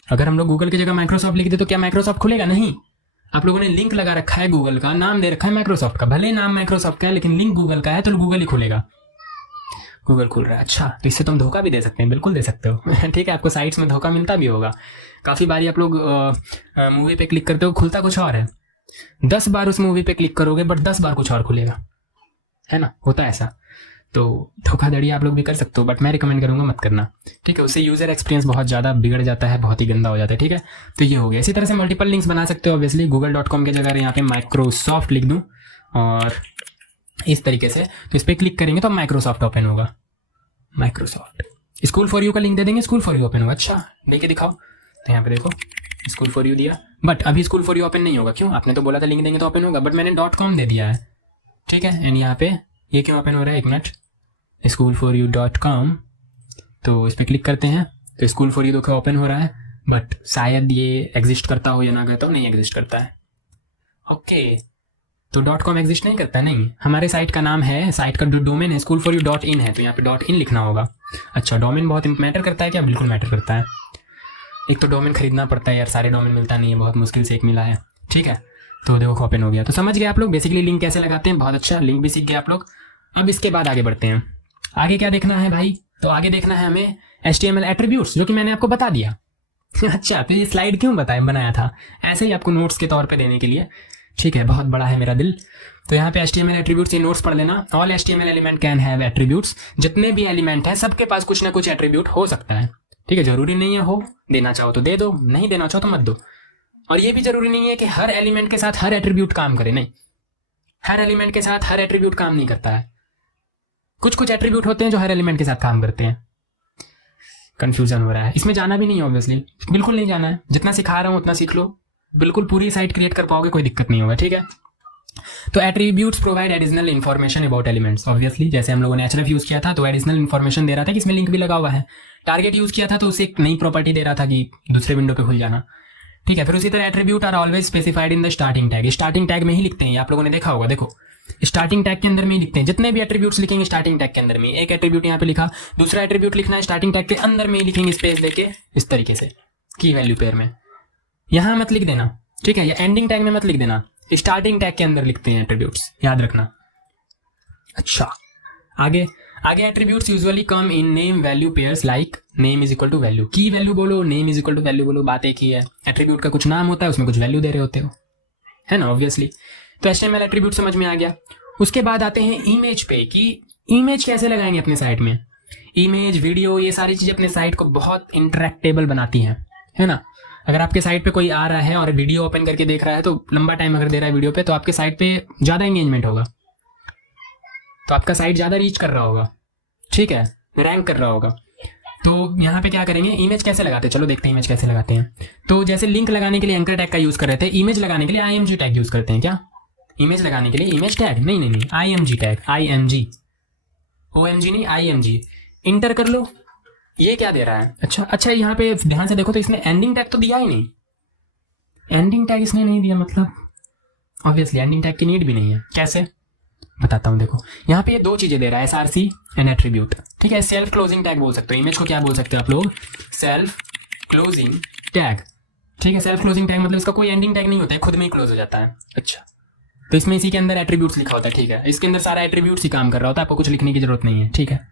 अगर हम लोग गूगल की जगह माइक्रोसॉफ्ट लिख दे तो क्या माइक्रोसॉफ्ट खुलेगा, नहीं। आप लोगों ने लिंक लगा रखा है गूगल का, नाम दे रखा है माइक्रोसॉफ्ट का, भले नाम माइक्रोसॉफ्ट का है लेकिन लिंक गूगल का है तो गूगल ही खुलेगा, गूगल खुल रहा है। अच्छा, तो इससे तुम धोखा भी दे सकते हैं, बिल्कुल दे सकते हो। ठीक है, आपको साइट्स में धोखा मिलता भी होगा काफ़ी बारी। आप लोग मूवी पे क्लिक करते हो, खुलता कुछ और है, 10 बार उस मूवी पे क्लिक करोगे बट 10 बार कुछ और खुलेगा, है ना, होता है ऐसा। तो धोखाधड़ी आप लोग भी कर सकते हो बट मैं रिकमेंड करूंगा मत करना, ठीक है। उससे यूजर एक्सपीरियंस बहुत ज़्यादा बिगड़ जाता है, बहुत ही गंदा हो जाता है, ठीक है। तो ये हो गया। इसी तरह से मल्टीपल लिंक्स बना सकते हो ऑब्वियसली। google.com की जगह यहाँ पे माइक्रोसॉफ्ट लिख दूँ और इस तरीके से, तो इस पर क्लिक करेंगे तो माइक्रोसॉफ्ट ओपन होगा, माइक्रोसॉफ्ट। स्कूल फॉर यू का लिंक दे देंगे, स्कूल फॉर यू ओपन होगा। अच्छा, लेके दिखाओ, तो यहाँ पे देखो स्कूल फॉर यू दिया बट अभी स्कूल फॉर यू ओपन नहीं होगा, क्यों, आपने तो बोला था लिंक देंगे तो ओपन होगा, बट मैंने .com दे दिया है, ठीक है। एंड यहाँ पे ये क्यों ओपन हो रहा है, एक मिनट, schoolforyou.com। तो इस पर क्लिक करते हैं तो स्कूल फॉर यू देखो ओपन हो रहा है, बट शायद ये एग्जिस्ट करता हो या ना करता हो, नहीं एग्जिस्ट करता है। ओके, तो .com एग्जिस्ट नहीं करता, नहीं। हमारे साइट का नाम है, साइट का डोमेन है school4u.in है, तो यहाँ पे .in लिखना होगा। अच्छा, डोमेन बहुत मैटर करता है क्या? बिल्कुल मैटर करता है। एक तो डोमेन खरीदना पड़ता है यार, सारे डोमेन मिलता नहीं है, बहुत मुश्किल से एक मिला है, ठीक है। तो देखो ओपन हो गया। तो समझ गए आप लोग बेसिकली लिंक कैसे लगाते हैं, बहुत अच्छा, लिंक भी सीख गए आप लोग। अब इसके बाद आगे बढ़ते हैं। आगे क्या देखना है भाई? तो आगे देखना है हमें HTML एट्रीब्यूट्स, जो कि मैंने आपको बता दिया। अच्छा, तो ये स्लाइड क्यों बनाया था? ऐसे ही आपको नोट्स के तौर पे देने के लिए, ठीक है। बहुत बड़ा है मेरा दिल। तो यहाँ पे HTML एट्रीब्यूट्स, ये नोट्स पढ़ लेना। All HTML element can have attributes, जितने भी एलिमेंट है सबके पास कुछ ना कुछ एट्रीब्यूट हो सकता है, ठीक है। जरूरी नहीं है हो, देना चाहो तो दे दो, नहीं देना चाहो तो मत दो। और ये भी जरूरी नहीं है कि हर एलिमेंट के साथ हर एट्रीब्यूट काम करे, नहीं, हर एलिमेंट के साथ हर एट्रीब्यूट काम नहीं करता है। कुछ कुछ एट्रीब्यूट होते हैं जो हर एलिमेंट के साथ काम करते हैं। कंफ्यूजन हो रहा है, इसमें जाना भी नहीं है ऑब्वियसली, बिल्कुल नहीं जाना है। जितना सिखा रहा हूँ उतना सीख लो, बिल्कुल पूरी साइट क्रिएट कर पाओगे, कोई दिक्कत नहीं होगा, ठीक है। तो attributes provide additional information about elements, obviously जैसे हम लोगों ने href यूज किया था तो एडिशनल इन्फॉर्मेशन दे रहा था कि इसमें लिंक भी लगा हुआ है। टारगेट यूज किया था तो उसे एक नई प्रॉपर्टी दे रहा था कि दूसरे विंडो पे खुल जाना, ठीक है। फिर उसी तरह attribute are always specified in the starting tag, starting tag में ही लिखते हैं, आप लोगों ने देखा होगा। देखो स्टार्टिंग टैग के अंदर में ही लिखते हैं, जितने भी एट्रीब्यूट्स लिखेंगे स्टार्टिंग टैग के अंदर में। एक एट्रीब्यूट यहाँ पे लिखा, दूसरा एट्रीब्यूट लिखना है स्टार्टिंग टैग के अंदर में ही लिखेंगे, स्पेस देके इस तरीके से, की वैल्यू पेयर में। यहाँ मत लिख देना, ठीक है, या एंडिंग टैग में मत लिख देना, स्टार्टिंग टैग के अंदर लिखते हैं एट्रीब्यूट्स, याद रखना। अच्छा, आगे attributes usually come in name value pairs, like name is equal to value, की वैल्यू बोलो, name is equal to value बोलो, बात एक ही है। एट्रीब्यूट का कुछ नाम होता है, उसमें कुछ वैल्यू दे रहे होते हो, है ना, ऑब्वियसली। तो HTML एट्रीब्यूट समझ में आ गया। उसके बाद आते हैं इमेज पे, कि इमेज कैसे लगाएंगे अपने साइट में। इमेज, वीडियो, ये सारी चीजें अपने साइट को बहुत इंटरेक्टेबल बनाती हैं, है ना। अगर आपके साइट पे कोई आ रहा है और वीडियो ओपन करके देख रहा है तो लंबा टाइम अगर दे रहा है वीडियो पे, तो आपके साइट पे ज्यादा एंगेजमेंट होगा, तो आपका साइट ज्यादा रीच कर रहा होगा, ठीक है, रैंक कर रहा होगा। तो यहाँ पे क्या करेंगे, इमेज कैसे लगाते हैं, चलो देखते हैं इमेज कैसे लगाते हैं। तो जैसे लिंक लगाने के लिए एंकर टैग का यूज कर रहे थे, इमेज लगाने के लिए IMG टैग यूज करते हैं क्या? इमेज लगाने के लिए इमेज टैग नहीं, IMG टैग, IMG, OMG नहीं, IMG। इंटर कर लो, ये क्या दे रहा है? अच्छा, यहाँ पे ध्यान से देखो तो इसमें एंडिंग टैग तो दिया ही नहीं, एंडिंग टैग इसने नहीं दिया, मतलब ऑब्वियसली एंडिंग टैग की नीड भी नहीं है। कैसे बताता हूँ, देखो यहाँ पे ये दो चीजें दे रहा है, SRC एंड एट्रीब्यूट, ठीक है। सेल्फ क्लोजिंग टैग बोल सकते हो, इमेज को क्या बोल सकते हो आप लोग? सेल्फ क्लोजिंग टैग, ठीक है। सेल्फ क्लोजिंग टैग मतलब इसका कोई एंडिंग टैग नहीं होता है, खुद में ही क्लोज हो जाता है। अच्छा, तो इसमें इसी के अंदर एट्रीब्यूट्स लिखा होता है, ठीक है। इसके अंदर सारा एट्रीब्यूट्स ही काम कर रहा होता है, आपको कुछ लिखने की जरूरत नहीं है, ठीक है।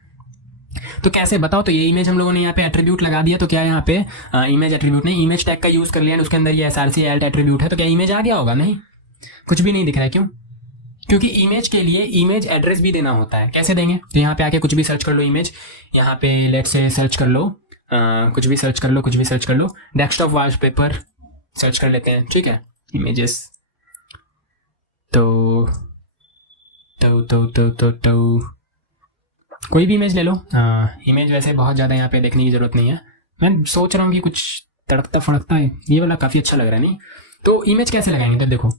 तो कैसे बताओ? तो ये इमेज हम लोगों ने यहाँ पे एट्रीब्यूट लगा दिया, तो क्या यहाँ पे इमेज एट्रीब्यूट नहीं, इमेज टैग का यूज कर लिया, उसके अंदर ये SRC एल्ट एट्रीब्यूट है, तो क्या इमेज आ गया होगा? नहीं, कुछ भी नहीं दिख रहा है। क्यों? क्योंकि इमेज के लिए इमेज एड्रेस भी देना होता है। कैसे देंगे? तो यहाँ पे आके कुछ भी सर्च कर लो इमेज, यहाँ पे लेट्स से सर्च कर लो, कुछ भी सर्च कर लो, डेस्कटॉप वॉलपेपर सर्च कर लेते हैं, ठीक है, इमेजेस। तो कोई भी इमेज ले लो। इमेज वैसे बहुत ज़्यादा यहाँ पे देखने की जरूरत नहीं है, मैं सोच रहा हूँ कि कुछ तड़कता फड़कता है, ये वाला काफ़ी अच्छा लग रहा है, नहीं? तो इमेज कैसे लगाएंगे? तो देखो,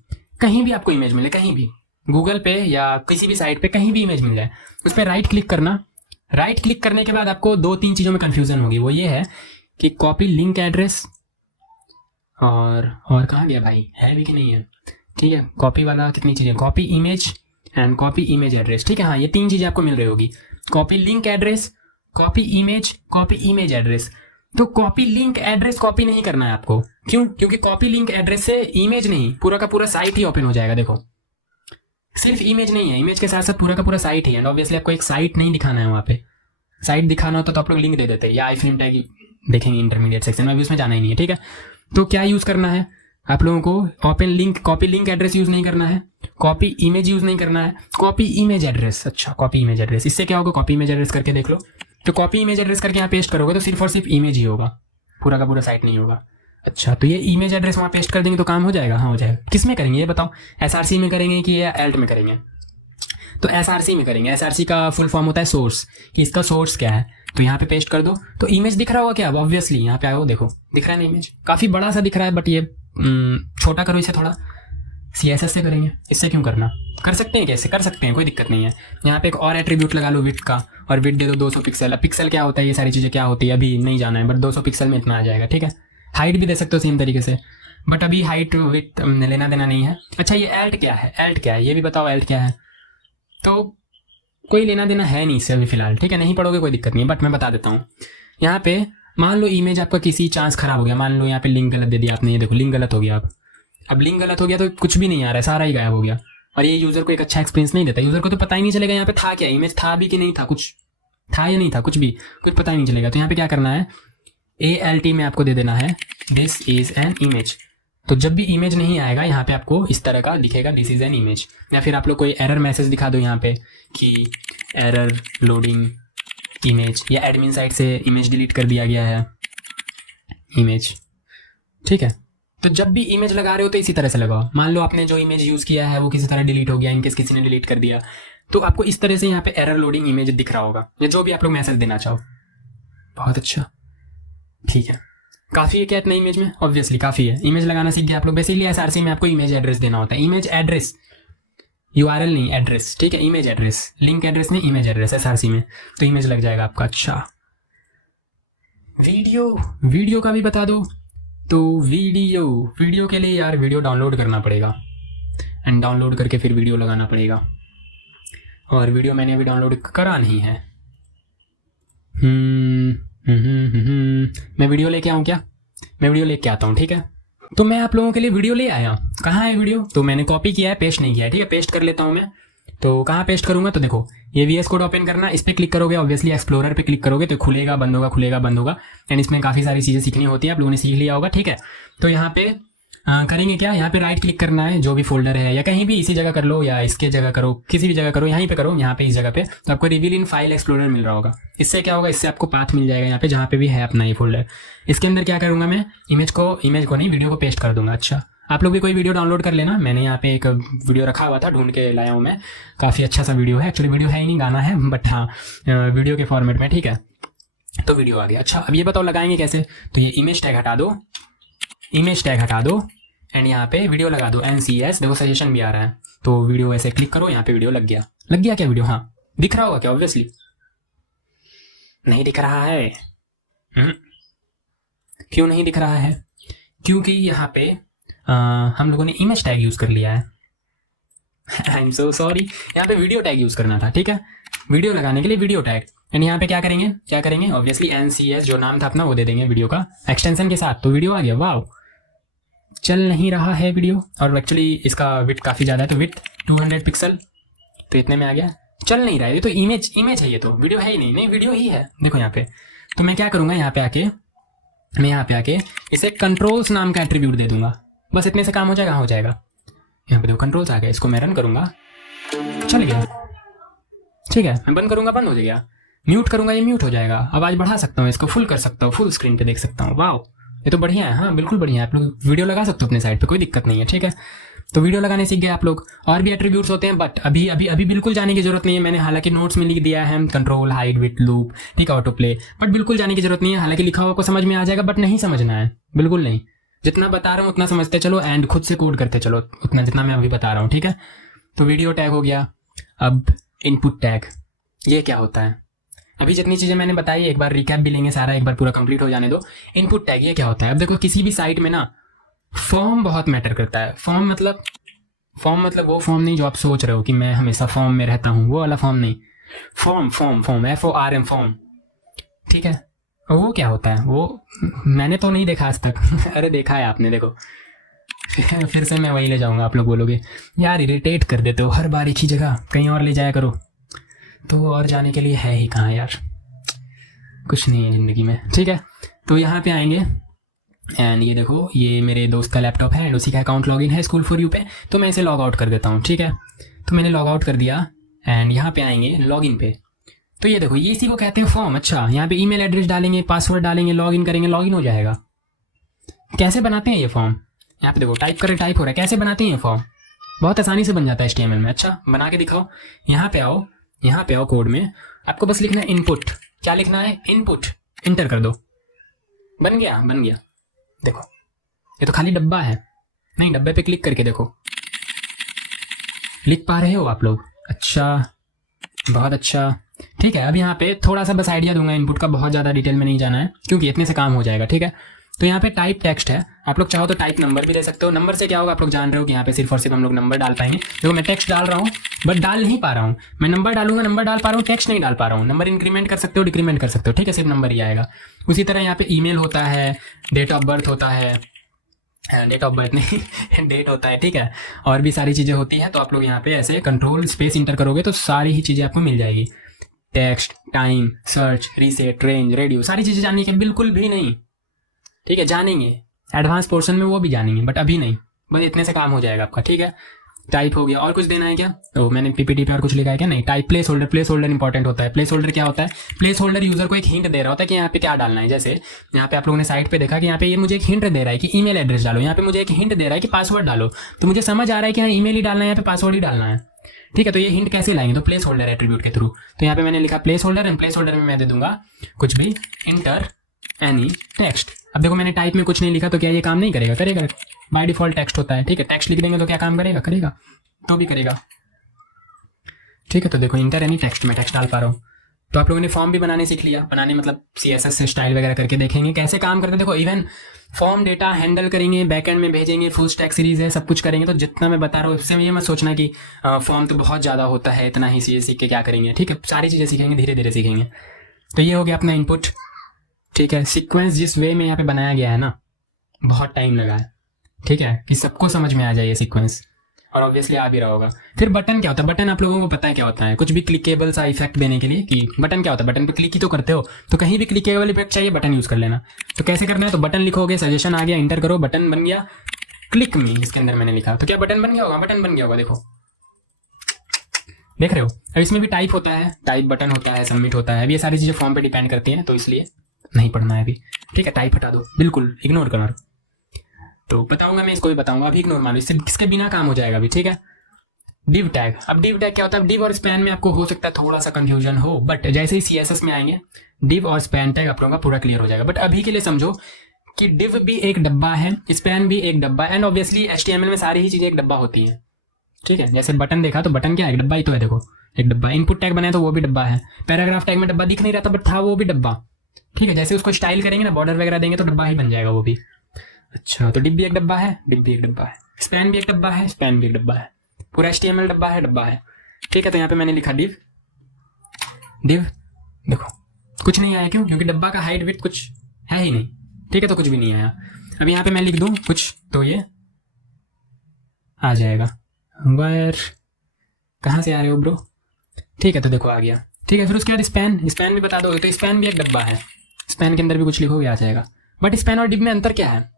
कहीं भी आपको इमेज मिले, कहीं भी गूगल पे या किसी भी साइट पे कहीं भी इमेज मिल जाए, उस पर राइट क्लिक करना। राइट क्लिक करने के बाद आपको 2-3 चीज़ों में कन्फ्यूजन होगी। वो ये है कि कॉपी लिंक एड्रेस, और कहाँ गया भाई, है भी कि नहीं है, ठीक है। कॉपी वाला कितनी चीज़ें, copy image and copy image address, ठीक है। हाँ, ये 3 चीज़ें आपको मिल रही होगी, copy link address, copy image address. तो कॉपी लिंक एड्रेस कॉपी नहीं करना है आपको। क्यों? क्योंकि कॉपी लिंक एड्रेस से इमेज नहीं, पूरा का पूरा साइट ही ओपन हो जाएगा। देखो, सिर्फ इमेज नहीं है, इमेज के साथ साथ पूरा का पूरा साइट ही है। एंड ऑब्वियसली आपको एक साइट नहीं दिखाना है, वहाँ पे साइट दिखाना होता तो आप लोग लिंक दे देते, या आईफ्रेम टैग देखेंगे इंटरमीडिएट सेक्शन में, अभी उसमें जाना ही नहीं है, ठीक है। तो क्या यूज़ करना है आप लोगों को? Open link, copy link address use नहीं करना है, कॉपी इमेज यूज़ नहीं करना है, कॉपी इमेज एड्रेस। अच्छा, कॉपी इमेज एड्रेस, इससे क्या होगा? कॉपी इमेज एड्रेस करके देख लो। तो कॉपी इमेज एड्रेस करके यहाँ पेस्ट करोगे तो सिर्फ और सिर्फ इमेज ही होगा, पूरा का पूरा साइट नहीं होगा। अच्छा, तो ये इमेज एड्रेस वहाँ पेस्ट कर देंगे तो काम हो जाएगा? हाँ, हो जाएगा। किस में करेंगे ये बताओ? SRC में करेंगे कि एल्ट में करेंगे? तो SRC में करेंगे। SRC का फुल फॉर्म होता है सोर्स, कि इसका सोर्स क्या है। तो यहाँ पे पेस्ट कर दो, तो इमेज दिख रहा होगा क्या? अब ऑब्वियसली यहाँ पे आओ, देखो दिख रहा है ना, इमेज काफ़ी बड़ा सा दिख रहा है, बट ये छोटा करो इसे थोड़ा, CSS से करेंगे। इससे क्यों करना, कर सकते हैं, कैसे कर सकते हैं, कोई दिक्कत नहीं है। यहाँ पे एक और एट्रीब्यूट लगा लो विड्थ का, और विड्थ दे दो 200 पिक्सल। अब पिक्सल क्या होता है, ये सारी चीज़ें क्या होती है अभी नहीं जाना है, बट 200 पिक्सल में इतना आ जाएगा, ठीक है। हाइट भी दे सकते हो सेम तरीके से, बट अभी हाइट विथ लेना देना नहीं है। अच्छा ये एल्ट क्या है, एल्ट क्या है ये भी बताओ, एल्ट क्या है। तो कोई लेना देना है नहीं इससे अभी फिलहाल, ठीक है, नहीं पढ़ोगे कोई दिक्कत नहीं है, बट मैं बता देता हूँ। यहाँ पे मान लो इमेज आपका किसी चांस खराब हो गया, मान लो यहाँ पे लिंक गलत दे दिया आपने, ये देखो लिंक गलत हो गया। अब लिंक गलत हो गया तो कुछ भी नहीं आ रहा है, सारा ही गायब हो गया, और ये यूजर को एक अच्छा एक्सपीरियंस नहीं देता। यूजर को तो पता ही नहीं चलेगा यहाँ पे था क्या, इमेज था भी कि नहीं था, कुछ था या नहीं था, कुछ भी कुछ पता ही नहीं चलेगा। तो यहाँ पे क्या करना है, ALT में आपको दे देना है दिस इज एन इमेज। तो जब भी इमेज नहीं आएगा यहाँ पे आपको इस तरह का दिखेगा दिस इज एन इमेज, या फिर आप लोग कोई एरर मैसेज दिखा दो यहाँ पे कि एरर लोडिंग इमेज, या एडमिन साइड से इमेज डिलीट कर दिया गया है इमेज, ठीक है। तो जब भी इमेज लगा रहे हो तो इसी तरह से लगाओ। मान लो आपने जो इमेज यूज़ किया है वो किसी तरह डिलीट हो गया, इनकेस किसी ने डिलीट कर दिया, तो आपको इस तरह से यहाँ पे एरर लोडिंग इमेज दिख रहा होगा, या जो भी आप लोग मैसेज देना चाहो। बहुत अच्छा, ठीक है, काफ़ी है क्या इतना इमेज में, ऑब्वियसली काफ़ी है। इमेज लगाना सीख गए आप लोग। बेसिकली SRC में आपको इमेज एड्रेस देना होता है, इमेज एड्रेस, URL नहीं, एड्रेस, ठीक है, इमेज एड्रेस, लिंक एड्रेस नहीं, इमेज एड्रेस SRC में, तो इमेज लग जाएगा आपका। अच्छा वीडियो का भी बता दो। तो वीडियो के लिए यार वीडियो डाउनलोड करना पड़ेगा, एंड डाउनलोड करके फिर वीडियो लगाना पड़ेगा, और वीडियो मैंने अभी डाउनलोड करा नहीं है। मैं वीडियो लेके आऊँ क्या, मैं वीडियो लेके आता हूँ, ठीक है। तो मैं आप लोगों के लिए वीडियो ले आया, कहाँ है वीडियो, तो मैंने कॉपी किया है, पेस्ट नहीं किया है, ठीक है, पेस्ट कर लेता हूँ मैं। तो कहाँ पेस्ट करूँगा, तो देखो ये VS कोड ओपन करना, इस पर क्लिक करोगे, ऑब्वियसली एक्सप्लोरर पे क्लिक करोगे तो खुलेगा बंद होगा, खुलेगा बंद होगा, एंड इसमें काफ़ी सारी चीज़ें सीखनी होती है, आप लोगों ने सीख लिया होगा, ठीक है। तो यहाँ पे करेंगे क्या, यहाँ पे राइट क्लिक करना है, जो भी फोल्डर है, या कहीं भी इसी जगह कर लो, या इसके जगह करो, किसी भी जगह करो, यहीं पे करो, यहाँ पे इस जगह पे, तो आपको रिवील इन फाइल एक्सप्लोरर मिल रहा होगा। इससे क्या होगा, इससे आपको पाथ मिल जाएगा यहाँ पे, जहाँ पे भी है अपना ये फोल्डर। इसके अंदर क्या करूँगा मैं, इमेज को नहीं, वीडियो को पेस्ट कर दूंगा। अच्छा आप लोग भी कोई वीडियो डाउनलोड कर लेना, मैंने यहाँ पे एक वीडियो रखा हुआ था, ढूंढ के लाया हूँ मैं, काफ़ी अच्छा सा वीडियो है, एक्चुअली वीडियो है ही नहीं, गाना है, बट हाँ वीडियो के फॉर्मेट में, ठीक है। तो वीडियो आ गया। अच्छा अब ये बताओ लगाएंगे कैसे, तो ये इमेज टैग हटा दो, एंड यहाँ पे वीडियो लगा दो, NCS, देखो सजेशन भी आ रहा है, तो वीडियो ऐसे क्लिक करो, यहाँ पे वीडियो लग गया क्या वीडियो, हाँ दिख रहा होगा क्या, ऑब्वियसली नहीं दिख रहा है। क्यों नहीं दिख रहा है, क्योंकि यहाँ पे हम लोगों ने इमेज टैग यूज़ कर लिया है। आई एम सो सॉरी, यहाँ पे वीडियो टैग यूज़ करना था, ठीक है, वीडियो लगाने के लिए वीडियो टैग, एंड यहाँ पे क्या करेंगे ऑब्वियसली NCS जो नाम था अपना वो दे देंगे वीडियो का एक्सटेंशन के साथ, तो वीडियो आ गया। वाह, चल नहीं रहा है वीडियो, और एक्चुअली इसका विड्थ काफ़ी ज़्यादा है, तो विड्थ 200 पिक्सल, तो इतने में आ गया, चल नहीं रहा है, ये तो इमेज है, ये तो वीडियो है ही नहीं, वीडियो ही है, देखो यहाँ पे। तो मैं क्या करूँगा, यहाँ पे आके इसे कंट्रोल्स नाम का एट्रीब्यूट दे दूंगा, बस इतने से काम हो जाएगा। यहाँ पे देखो कंट्रोल्स आ गया, इसको मैं रन करूँगा, चल गया, ठीक है, मैं बंद करूँगा, बंद हो जाएगा, म्यूट करूँगा, ये म्यूट हो जाएगा, आवाज़ बढ़ा सकता हूँ, इसको फुल कर सकता हूँ, फुल स्क्रीन पे देख सकता हूँ। वाह ये तो बढ़िया है, हाँ बिल्कुल बढ़िया है, आप लोग वीडियो लगा सकते हो अपने साइड पे, कोई दिक्कत नहीं है, ठीक है। तो वीडियो लगाने सीख गए आप लोग, और भी एट्रीब्यूट्स होते हैं, बट अभी बिल्कुल जाने की जरूरत नहीं है। मैंने हालांकि नोट्स में लिख दिया है कंट्रोल, हाइड, विथ, लूप, ठीक है, ऑटो प्ले, बट बिल्कुल जाने की जरूरत नहीं है। हालांकि लिखा हुआ को समझ में आ जाएगा, बट नहीं समझना है, बिल्कुल नहीं, जितना बता रहा हूँ उतना समझते चलो, एंड खुद से कोड करते चलो उतना जितना मैं अभी बता रहा हूँ, ठीक है। तो वीडियो टैग हो गया। अब इनपुट टैग, ये क्या होता है, अभी जितनी चीज़ें मैंने बताई एक बार रिकैप भी लेंगे सारा, एक बार पूरा कंप्लीट हो जाने दो। इनपुट टैग ये क्या होता है, अब देखो किसी भी साइट में ना फॉर्म बहुत मैटर करता है। फॉर्म मतलब वो फॉर्म नहीं जो आप सोच रहे हो कि मैं हमेशा फॉर्म में रहता हूँ, वो वाला फॉर्म नहीं, फॉर्म FORM फॉर्म, ठीक है। वो क्या होता है, वो मैंने तो नहीं देखा आज तक अरे देखा है आपने, देखो फिर से मैं वही ले जाऊँगा, आप लोग बोलोगे यार इरिटेट कर देते हो हर बार एक ही जगह, कहीं और ले जाया करो। तो और जाने के लिए है ही कहाँ यार, कुछ नहीं है ज़िंदगी में, ठीक है। तो यहाँ पे आएंगे, एंड ये देखो ये मेरे दोस्त का लैपटॉप है, एंड उसी का अकाउंट लॉगिन है स्कूल फॉर यू पे, तो मैं इसे लॉग आउट कर देता हूँ, ठीक है। तो मैंने लॉग आउट कर दिया, एंड यहाँ पे आएंगे लॉगिन पे, तो ये देखो ये इसी को कहते हैं फॉर्म। अच्छा यहाँ पे ईमेल एड्रेस डालेंगे, पासवर्ड डालेंगे, लॉगिन करेंगे, लॉगिन हो जाएगा। कैसे बनाते हैं ये फॉर्म, यहाँ पे देखो टाइप हो रहा है, कैसे बनाते हैं ये फॉर्म, बहुत आसानी से बन जाता है HTML में। अच्छा बना के दिखाओ, यहाँ पे आओ कोड में, आपको बस लिखना है इनपुट, क्या लिखना है, इनपुट, इंटर कर दो, बन गया। देखो ये तो खाली डब्बा है, नहीं डब्बे पे क्लिक करके देखो, लिख पा रहे हो आप लोग, अच्छा बहुत अच्छा, ठीक है। अब यहाँ पे थोड़ा सा बस आइडिया दूंगा इनपुट का, बहुत ज़्यादा डिटेल में नहीं जाना है क्योंकि इतने से काम हो जाएगा, ठीक है। तो यहाँ पे टाइप टेक्स्ट है, आप लोग चाहो तो टाइप नंबर भी दे सकते हो। नंबर से क्या होगा आप लोग जान रहे हो कि यहाँ पे सिर्फ और सिर्फ हम लोग नंबर डाल पाएंगे। देखो मैं टेक्स्ट डाल रहा हूँ बट डाल नहीं पा रहा हूँ, मैं नंबर डालूंगा नंबर डाल पा रहा हूँ, टेक्स्ट नहीं डाल पा रहा हूँ। नंबर इंक्रीमेंट कर सकते हो डिक्रीमेंट कर सकते हो, ठीक है, सिर्फ नंबर ही आएगा। उसी तरह यहाँ पे ईमेल होता है, डेट ऑफ बर्थ होता है, डेट ऑफ बर्थ नहीं डेट होता है, ठीक है, और भी सारी चीज़ें होती हैं। तो आप लोग यहाँ पे ऐसे कंट्रोल स्पेस इंटर करोगे तो सारी ही चीज़ें आपको मिल जाएगी। Text, time, search, reset, range, radio, सारी चीज़ें जाननी है बिल्कुल भी नहीं, ठीक है, जानेंगे एडवांस पोर्शन में वो भी जानेंगे बट अभी नहीं, बस इतने से काम हो जाएगा आपका, ठीक है। टाइप हो गया, और कुछ देना है क्या? तो मैंने पीपीटी पे और कुछ लिखा है क्या? नहीं। Type place holder, place holder important होता है। प्लेस होल्डर क्या होता है? प्लेस होल्डर यूजर को एक हिंट दे रहा होता है कि यहाँ पे क्या डालना है। जैसे यहाँ पे आप लोगों ने साइट पे देखा कि यहाँ पे ये मुझे एक हिंट दे रहा है कि ईमेल एड्रेस डालो, यहाँ पे मुझे एक हिंट दे रहा है कि पासवर्ड डालो, तो मुझे समझ आ रहा है कि हाँ ईमेल ही डालना है, यहाँ पे पासवर्ड ही डालना है, ठीक है। तो ये हिंट कैसे लाएंगे? तो प्लेस होल्डर एट्रीब्यूट के थ्रू। तो यहाँ पे मैंने लिखा place holder, and place holder में मैं दे दूंगा कुछ भी, इंटर एनी टेक्स्ट। अब देखो मैंने टाइप में कुछ नहीं लिखा तो क्या ये काम नहीं करेगा? करेगा, बाय डिफॉल्ट टेक्स्ट होता है, ठीक है। टेक्स्ट लिख देंगे तो क्या काम करेगा? करेगा, तो भी करेगा, ठीक है। तो देखो इंटर एनी टेक्स्ट में टेक्स्ट डाल पा रहा हूँ। तो आप लोगों ने फॉर्म भी बनाने सीख लिया, बनाने मतलब CSS से स्टाइल वगैरह करके देखेंगे कैसे काम करते हैं। देखो इवन फॉर्म डेटा हैंडल करेंगे, बैकएंड में भेजेंगे, फुल स्टैक सीरीज है, सब कुछ करेंगे। तो जितना मैं बता रहा हूँ उससे ये मत सोचना कि फॉर्म तो बहुत ज़्यादा होता है, इतना ही चीज़ें सीख के क्या करेंगे, ठीक है। सारी चीज़ें सीखेंगे, धीरे धीरे सीखेंगे। तो ये हो गया अपना इनपुट, ठीक है। सीक्वेंस जिस वे में यहाँ पे बनाया गया है ना, बहुत टाइम लगा है, ठीक है, कि सबको समझ में आ जाए ये सीक्वेंस, और ऑब्वियसली आ भी रहा होगा। फिर बटन क्या होता है? बटन आप लोगों को पता है क्या होता है? कुछ भी क्लिकेबल सा इफेक्ट देने के लिए कि बटन क्या होता है? बटन पे क्लिक ही तो करते हो, तो कहीं भी क्लिकेबल इफेक्ट चाहिए बटन यूज कर लेना। तो कैसे करना है? तो बटन लिखोगे, सजेशन आ गया, इंटर करो, बटन बन गया, क्लिक मी इसके अंदर मैंने लिखा, तो क्या बटन बन गया होगा? बटन बन गया होगा, देखो देख रहे हो। अब इसमें भी टाइप होता है, टाइप बटन होता है, सबमिट होता है। अब ये सारी चीजें फॉर्म पे डिपेंड करती हैं, तो इसलिए नहीं पढ़ना है अभी, ठीक है। टाइप हटा दो, बिल्कुल इग्नोर करो। तो बताऊंगा मैं, इसको भी बताऊंगा, अभी इग्नोर मारो, इससे किसके बिना काम हो जाएगा अभी, ठीक है। डिव टैग, अब डिव टैग क्या होता है? डिव और स्पैन में आपको हो सकता है थोड़ा सा कंफ्यूजन हो, बट जैसे ही CSS में आएंगे डिव और स्पैन टैग आप लोगों का पूरा क्लियर हो जाएगा। बट अभी के लिए समझो कि डिव भी एक डब्बा है, स्पैन भी एक डब्बा है, एंड ऑब्वियसली HTML में सारी ही चीजें एक डब्बा होती हैं, ठीक है। जैसे बटन देखा तो बटन क्या है? एक डब्बा ही तो है, देखो एक डब्बा। इनपुट टैग बनाया तो वो भी डब्बा है। पैराग्राफ टैग में डब्बा दिख नहीं रहा था बट था वो भी डब्बा, ठीक है। जैसे उसको स्टाइल करेंगे ना, बॉर्डर वगैरह देंगे तो डब्बा ही बन जाएगा वो भी। अच्छा, तो डिव भी एक डब्बा है, डिव भी एक डब्बा है, स्पैन भी एक डब्बा है, स्पैन भी एक डब्बा है, पूरा HTML डब्बा है, ठीक है। तो यहाँ पे मैंने लिखा डिव, डिव देखो कुछ नहीं आया, क्यों? क्योंकि डब्बा का हाइट विड्थ कुछ है ही नहीं, ठीक है, तो कुछ भी नहीं आया। अब यहाँ पे मैं लिख दूं कुछ तो ये आ जाएगा। वायर कहाँ से आ रहे हो ब्रो? ठीक है, तो देखो आ गया, ठीक है। फिर उसके बाद स्पैन, स्पैन भी बता दोगे तो स्पैन भी एक डब्बा है, स्पैन के अंदर भी कुछ लिखोगे आ जाएगा। बट स्पैन और डिव में अंतर क्या है?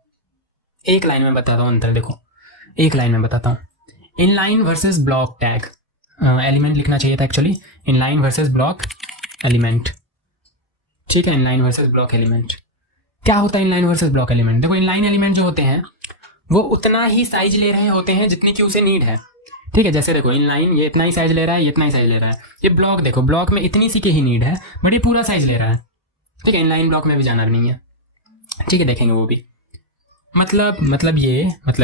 एक लाइन में बताता हूँ अंतर, देखो एक लाइन में बताता हूँ। Inline versus block tag, element लिखना चाहिए था actually, inline versus block element, ठीक है। इनलाइन वर्सेस ब्लॉक एलिमेंट क्या होता है? इनलाइन वर्सेस ब्लॉक एलिमेंट, देखो इनलाइन एलिमेंट जो होते हैं वो उतना ही साइज ले रहे होते हैं जितनी की उसे नीड है, ठीक है। जैसे देखो इनलाइन ये इतना ही साइज ले रहा है, ये इतना ही साइज ले रहा है। ये ब्लॉक देखो, ब्लॉक में इतनी सी की ही नीड है बट ये पूरा साइज ले रहा है, ठीक है। इनलाइन ब्लॉक में भी जाना नहीं है, ठीक है, देखेंगे वो भी। मतलब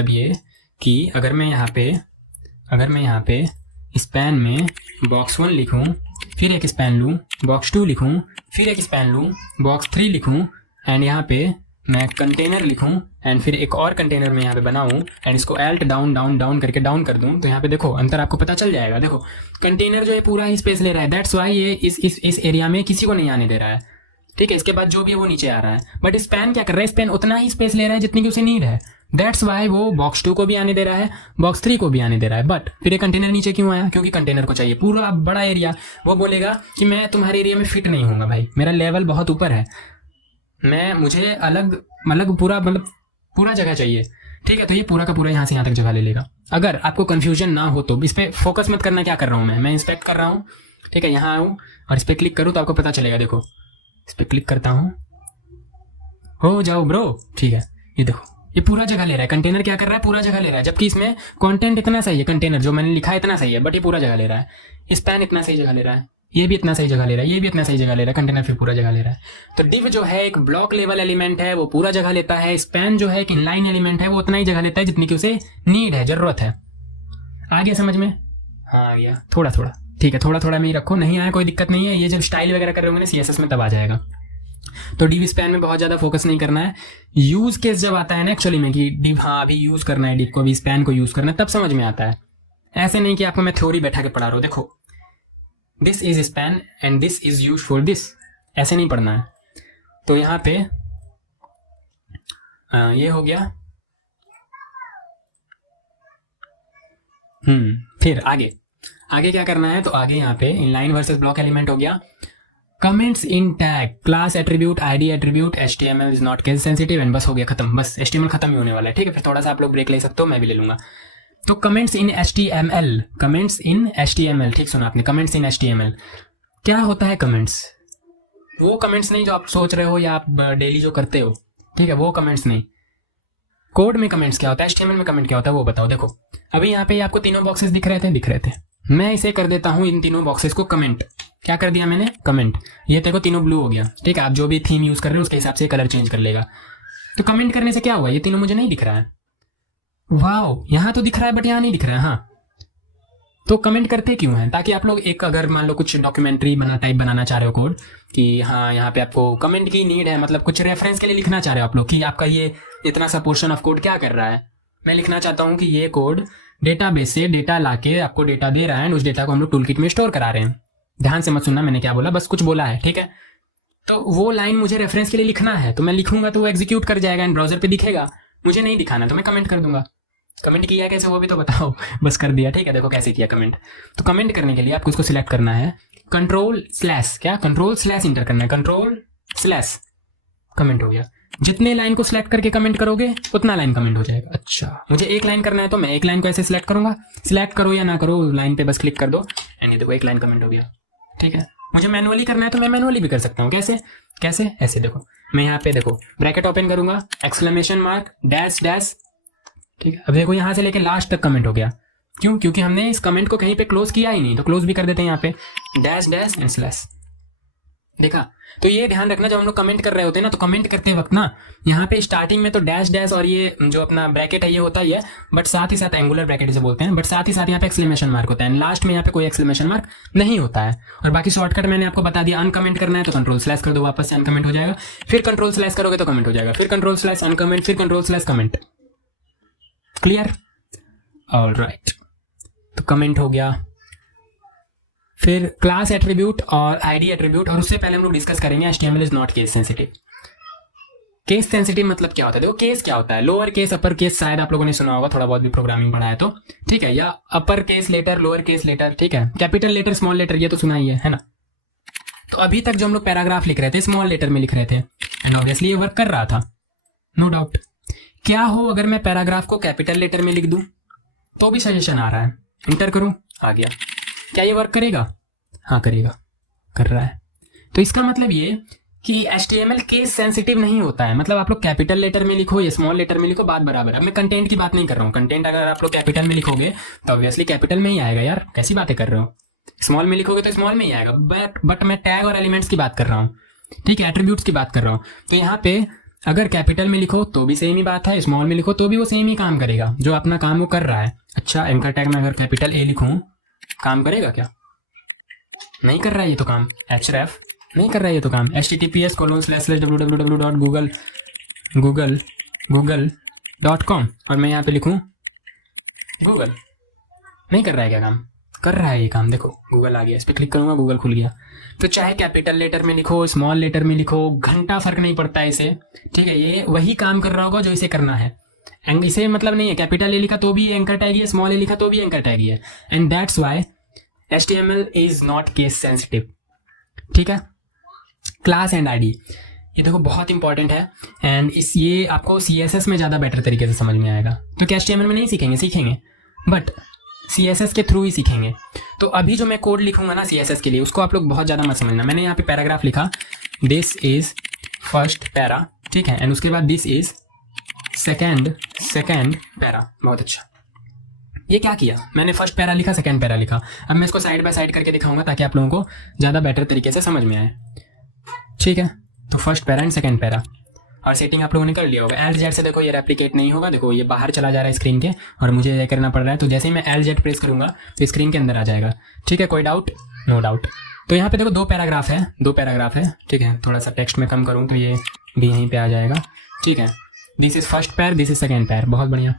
ये कि अगर मैं यहाँ पे स्पैन में बॉक्स 1 लिखूं, फिर एक स्पैन लूं, बॉक्स 2 लिखूं, फिर एक स्पैन लूं, बॉक्स 3 लिखूं, एंड यहाँ पे मैं कंटेनर लिखूं, एंड फिर एक और कंटेनर में यहाँ पे बनाऊं, एंड इसको एल्ट डाउन डाउन डाउन करके डाउन कर दूं, तो यहाँ पे देखो अंतर आपको पता चल जाएगा। देखो कंटेनर जो है पूरा ही स्पेस ले रहा है, दैट्स वाई ये इस एरिया में किसी को नहीं आने दे रहा है, ठीक है। इसके बाद जो भी है वो नीचे आ रहा है, बट स्पैन क्या कर रहा है? स्पैन उतना ही स्पेस ले रहा है जितनी की उसे नीड है, दैट्स वाई वो बॉक्स 2 को भी आने दे रहा है, बॉक्स 3 को भी आने दे रहा है। बट फिर ये कंटेनर नीचे क्यों आया? क्योंकि कंटेनर को चाहिए पूरा बड़ा एरिया। वो बोलेगा कि मैं तुम्हारे एरिया में फिट नहीं होऊंगा भाई, मेरा लेवल बहुत ऊपर है, मुझे अलग पूरा जगह चाहिए, ठीक है। तो ये पूरा का पूरा यहाँ से यहाँ तक जगह ले लेगा। अगर आपको कंफ्यूजन ना हो तो इस पर फोकस मत करना, क्या कर रहा हूँ मैं इंस्पेक्ट कर रहा हूँ, ठीक है। यहाँ आऊँ और इस पर क्लिक करूँ तो आपको पता चलेगा, देखो इस पर क्लिक करता हूँ, हो जाओ ब्रो, ठीक है। ये देखो ये पूरा जगह ले रहा है, कंटेनर क्या कर रहा है? पूरा जगह ले रहा है, जबकि इसमें कंटेंट इतना सही है, कंटेनर जो मैंने लिखा है इतना सही है, बट ये पूरा जगह ले रहा है। स्पैन इतना सही जगह ले रहा है, ये भी इतना सही जगह ले रहा है, ये भी इतना सही जगह ले रहा है, कंटेनर फिर पूरा जगह ले रहा है। तो डिव जो है एक ब्लॉक लेवल एलिमेंट है, वो पूरा जगह लेता है। स्पैन जो है एक इनलाइन एलिमेंट है, वो उतना ही जगह लेता है जितनी की उसे नीड है, जरूरत है। आ गया समझ में? हाँ आ गया, थोड़ा थोड़ा, ठीक है, थोड़ा थोड़ा में ही रखो, नहीं आया कोई दिक्कत नहीं है। ये जब स्टाइल वगैरह कर रहे होंगे ना CSS में तब आ जाएगा, तो डिव स्पैन में बहुत ज़्यादा फोकस नहीं करना है। यूज केस जब आता है ना एक्चुअली में कि डिव, हाँ अभी यूज़ करना है डिव को, अभी स्पैन को यूज़ करना है, तब समझ में आता है। ऐसे नहीं कि आपको मैं थ्योरी बैठा के पढ़ा रहा हूँ। देखो this is span and this is use for this, ऐसे नहीं पढ़ना है। तो यहाँ पे ये हो गया। फिर आगे आगे क्या करना है, तो आगे यहाँ पे इनलाइन वर्सेस ब्लॉक एलिमेंट हो गया। Comments in tag, class attribute, ID attribute, HTML is not case sensitive and बस हो गया खत्म। बस HTML खत्म ही होने वाला है, ठीक है। फिर थोड़ा सा आप लोग ब्रेक ले सकते हो, मैं भी ले लूंगा। तो comments in HTML, comments in HTML, ठीक सुना आपने, कमेंट्स इन HTML। क्या होता है कमेंट्स? वो कमेंट्स नहीं जो आप सोच रहे हो या आप डेली जो करते हो, ठीक है, वो कमेंट्स नहीं। कोड में कमेंट्स क्या होता है, HTML में कमेंट क्या होता है वो बताओ। देखो अभी यहाँ पे आपको तीनों बॉक्सेस दिख रहे थे। मैं इसे कर देता हूँ इन तीनों बॉक्सेस को कमेंट। क्या कर दिया मैंने? कमेंट। ये देखो तीनों ब्लू हो गया, ठीक है। आप जो भी थीम यूज कर रहे हो उसके हिसाब से कलर चेंज कर लेगा। तो कमेंट करने से क्या हुआ, ये तीनों मुझे नहीं दिख रहा है। वाओ, यहाँ तो दिख रहा है बट यहाँ नहीं दिख रहा है। हाँ, तो कमेंट करते क्यों हैं? ताकि आप लोग एक, अगर मान लो कुछ डॉक्यूमेंट्री टाइप बनाना चाह रहे हो कोड, कि हाँ यहाँ पे आपको कमेंट की नीड है, मतलब कुछ रेफरेंस के लिए लिखना चाह रहे हो आप लोग कि आपका ये इतना सा पोर्शन ऑफ कोड क्या कर रहा है। मैं लिखना चाहता हूँ कि ये कोड डेटाबेस से डेटा लाके आपको डेटा दे रहा है एंड उस डेटा को हम लोग टूलकिट में स्टोर करा रहे हैं। ध्यान से मत सुनना मैंने क्या बोला, बस कुछ बोला है, ठीक है। तो वो लाइन मुझे रेफरेंस के लिए लिखना है, तो मैं लिखूंगा तो वो एग्जीक्यूट कर जाएगा एंड ब्राउजर पे दिखेगा। मुझे नहीं दिखाना तो मैं कमेंट कर दूंगा। कमेंट किया है कैसे वो भी तो बताओ। बस कर दिया, ठीक है। देखो कैसे किया कमेंट। तो कमेंट करने के लिए आपको इसको सिलेक्ट करना है, कंट्रोल स्लैश, क्या कंट्रोल स्लैश इंटर करना है, कंट्रोल स्लैश, कमेंट हो गया। जितने लाइन को सिलेक्ट करके कमेंट करोगे उतना लाइन कमेंट हो जाएगा। अच्छा, मुझे एक लाइन करना है तो मैं एक लाइन को ऐसे सिलेक्ट करूंगा, सिलेक्ट करो या ना करो, लाइन पे बस क्लिक कर दो एंड ये देखो एक लाइन कमेंट हो गया, ठीक है। मुझे मैनुअली करना है तो मैं मैनुअली भी कर सकता हूँ। कैसे कैसे? ऐसे देखो, मैं यहाँ पे देखो ब्रैकेट ओपन करूंगा, एक्सक्लेमेशन मार्क, डैश डैश, ठीक है। अब देखो यहाँ से लेके लास्ट तक कमेंट हो गया। क्यों? क्योंकि हमने इस कमेंट को कहीं पे क्लोज किया ही नहीं, तो क्लोज भी कर देते हैं यहाँ पे, डैश डैश एंड स्लैश। देखा? तो ये ध्यान रखना जब हम लोग कमेंट कर रहे होते हैं ना, तो कमेंट करते वक्त ना यहाँ पे स्टार्टिंग में तो डैश डैश और ये जो अपना ब्रैकेट है ये होता ही है, बट साथ ही साथ एंगुलर ब्रैकेट से बोलते हैं, बट साथ ही साथ यहाँ पे एक्सक्लेमेशन मार्क होता है, लास्ट में यहाँ पे कोई एक्सक्लेमेशन मार्क नहीं होता है। और बाकी शॉर्टकट मैंने आपको बता दिया, अनकमेंट करना है तो कंट्रोल स्लैश कर दो, वापस से अनकमेंट हो जाएगा, फिर कंट्रोल स्लैश करोगे तो कमेंट हो जाएगा, फिर कंट्रोल स्लैश अनकमेंट, फिर control slash comment. Clear? Alright, तो कमेंट हो गया। फिर क्लास एट्रीब्यूट और आईडी एट्रीब्यूट, और उससे पहले हम लोग डिस्कस करेंगे HTML is not case sensitive. Case sensitive मतलब क्या होता है? देखो केस क्या होता है, लोअर केस अपर केस, शायद आप लोगों ने सुना होगा, थोड़ा बहुत भी प्रोग्रामिंग पढ़ा है तो, ठीक है, या upper case letter, lower case letter, ठीक है, कैपिटल लेटर, स्मॉल लेटर, ये तो सुना ही है ना। तो अभी तक जो हम लोग पैराग्राफ लिख रहे थे स्मॉल लेटर में लिख रहे थे एंड ऑब्वियसली ये वर्क कर रहा था, नो डाउट। क्या हो अगर मैं पैराग्राफ को कैपिटल लेटर में लिख दूं तो भी सजेशन आ रहा है, इंटर करूं, आ गया। क्या ये वर्क करेगा? हाँ करेगा, कर रहा है। तो इसका मतलब ये कि HTML केस सेंसिटिव नहीं होता है, मतलब आप लोग कैपिटल लेटर में लिखो या स्मॉल लेटर में लिखो, बात बराबर है। अब मैं कंटेंट की बात नहीं कर रहा हूँ, कंटेंट अगर आप लोग कैपिटल में लिखोगे तो ऑब्वियसली कैपिटल में ही आएगा यार, कैसी बातें कर रहे हो। स्मॉल में लिखोगे तो स्मॉल में ही आएगा, बट मैं टैग और एलिमेंट्स की बात कर रहा हूँ, ठीक है, एट्रीब्यूट्स की बात कर रहा हूँ। तो यहाँ पे अगर कैपिटल में लिखो तो भी सेम ही बात है, स्मॉल में लिखो तो भी वो सेम ही काम करेगा, जो अपना काम वो कर रहा है। अच्छा, एंकर टैग में अगर कैपिटल A लिखूं, काम करेगा क्या? नहीं कर रहा है ये तो काम। href नहीं कर रहा है ये तो काम। https://www.google.com और मैं यहाँ पे लिखूं गूगल, नहीं कर रहा है क्या काम? कर रहा है ये काम। देखो गूगल आ गया, इस पर क्लिक करूंगा, गूगल खुल गया। तो चाहे कैपिटल लेटर में लिखो, स्मॉल लेटर में लिखो, घंटा फर्क नहीं पड़ता है इसे, ठीक है, ये वही काम कर रहा होगा जो इसे करना है। एंड इसे मतलब नहीं है कैपिटल ए लिखा तो भी एंकर टैग है, स्मॉल ए लिखा तो भी एंकर टैग है, and that's why HTML is not case sensitive, ठीक है। क्लास एंड आईडी, ये देखो बहुत इंपॉर्टेंट है एंड ये आपको CSS में ज़्यादा बेटर तरीके से समझ में आएगा। तो क्या HTML में नहीं सीखेंगे, बट CSS के थ्रू ही सीखेंगे। तो अभी जो मैं कोड लिखूंगा ना CSS के लिए, उसको आप लोग बहुत ज़्यादा मत समझना। मैंने यहाँ पे पैराग्राफ लिखा, दिस इज फर्स्ट पैरा, ठीक है, एंड उसके बाद दिस इज सेकेंड पैरा। बहुत अच्छा, ये क्या किया मैंने, फर्स्ट पैरा लिखा, सेकंड पैरा लिखा। अब मैं इसको साइड बाय साइड करके दिखाऊंगा ताकि आप लोगों को ज़्यादा बेटर तरीके से समझ में आए, ठीक है। तो first para and second para, और सेटिंग आप लोगों ने कर लिया होगा। LZ से देखो ये रेप्लिकेट नहीं होगा, देखो ये बाहर चला जा रहा है स्क्रीन के और मुझे ये करना पड़ रहा है। तो जैसे ही मैं LZ प्रेस करूंगा तो स्क्रीन के अंदर आ जाएगा, ठीक है। कोई डाउट? No doubt. तो यहाँ पे देखो दो पैराग्राफ है, ठीक है। थोड़ा सा टेक्स्ट में कम करूँ तो ये भी यहीं पे आ जाएगा, ठीक है। दिस इज फर्स्ट पैर, दिस इज सेकेंड पैर, बहुत बढ़िया।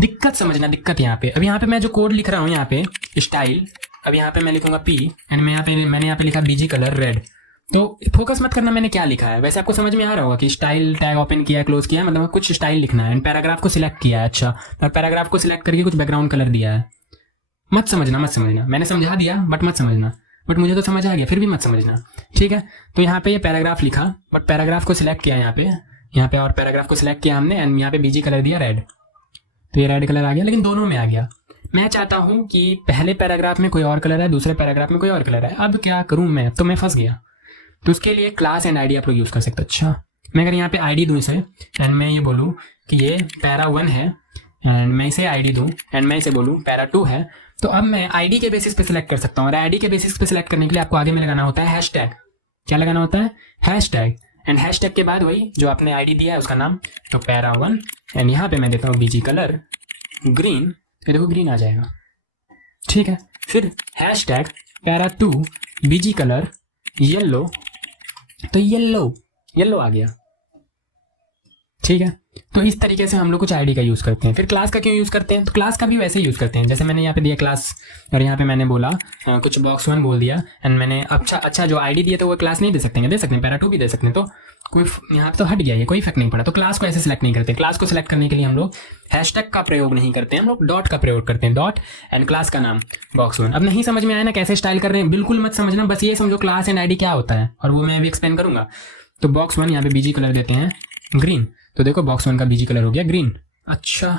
दिक्कत समझना, दिक्कत यहाँ पे, अब यहाँ पे मैं जो कोड लिख रहा हूँ यहाँ पे स्टाइल, अब यहाँ पे मैं लिखूंगा P एंड मैंने यहाँ पे लिखा बीजी कलर रेड। तो फोकस मत करना मैंने क्या लिखा है, वैसे आपको समझ में आ रहा होगा कि स्टाइल टैग ओपन किया, क्लोज किया, मतलब कुछ स्टाइल लिखना है एंड पैराग्राफ को सिलेक्ट किया है। अच्छा, और पैराग्राफ को सिलेक्ट करके कुछ बैकग्राउंड कलर दिया है। मत समझना, मैंने समझा दिया बट मत समझना, बट मुझे तो समझ आ गया, फिर भी मत समझना, ठीक है। तो यहाँ पे ये पैराग्राफ लिखा, बट पैराग्राफ को सिलेक्ट किया यहाँ पे और पैराग्राफ को सिलेक्ट किया हमने एंड यहाँ पे बीजी कलर दिया रेड, तो ये रेड कलर आ गया, लेकिन दोनों में आ गया। मैं चाहता हूँ कि पहले पैराग्राफ में कोई और कलर है, दूसरे पैराग्राफ में कोई और कलर है। अब क्या करूँ मैं, तो मैं फंस गया। तो उसके लिए क्लास एंड आईडी आप लोग यूज़ कर सकते हो। अच्छा, मैं अगर यहाँ पे आईडी दूँ इसे एंड मैं ये बोलूँ कि ये पैरा 1 है एंड मैं इसे आईडी दूँ एंड मैं इसे बोलूँ पैरा 2 है, तो अब मैं आईडी के बेसिस पे सिलेक्ट कर सकता हूँ। और आईडी के बेसिस पे सिलेक्ट करने के लिए आपको आगे में लगाना होता है हैशटैग। क्या लगाना होता है? हैशटैग। एंड हैशटैग के बाद वही जो आपने आईडी दिया है उसका नाम, तो पैरा 1 एंड यहाँ पे मैं देता हूँ बीजी कलर ग्रीन, ये देखो ग्रीन आ जाएगा, ठीक है। फिर hashtag para 2 BG colour yellow, तो येलो आ गया, ठीक है। तो इस तरीके से हम लोग कुछ आईडी का यूज़ करते हैं। फिर क्लास का क्यों यूज़ करते हैं? तो क्लास का भी वैसे ही यूज़ करते हैं, जैसे मैंने यहाँ पे दिया क्लास और यहाँ पे मैंने बोला कुछ box 1 बोल दिया एंड मैंने अच्छा जो आईडी दिया तो वो क्लास नहीं दे सकते हैं, पैरा 2 भी दे सकते हैं, तो कोई यहाँ पे तो हट गया, ये कोई इफेक्ट नहीं पड़ा। तो क्लास को ऐसे सिलेक्ट नहीं करते। क्लास को सिलेक्ट करने के लिए हम लोग हैशटैग का प्रयोग नहीं करते हैं, हम लोग डॉट का प्रयोग करते हैं, डॉट एंड क्लास का नाम box 1। अब नहीं समझ में आया ना कैसे स्टाइल कर रहे हैं, बिल्कुल मत समझना, बस ये समझो क्लास एंड आईडी क्या होता है, और वो मैं अभी एक्सप्लेन करूंगा। तो box 1 यहाँ पे बीजी कलर देते हैं ग्रीन, तो देखो box 1 का बीजी कलर हो गया ग्रीन। अच्छा,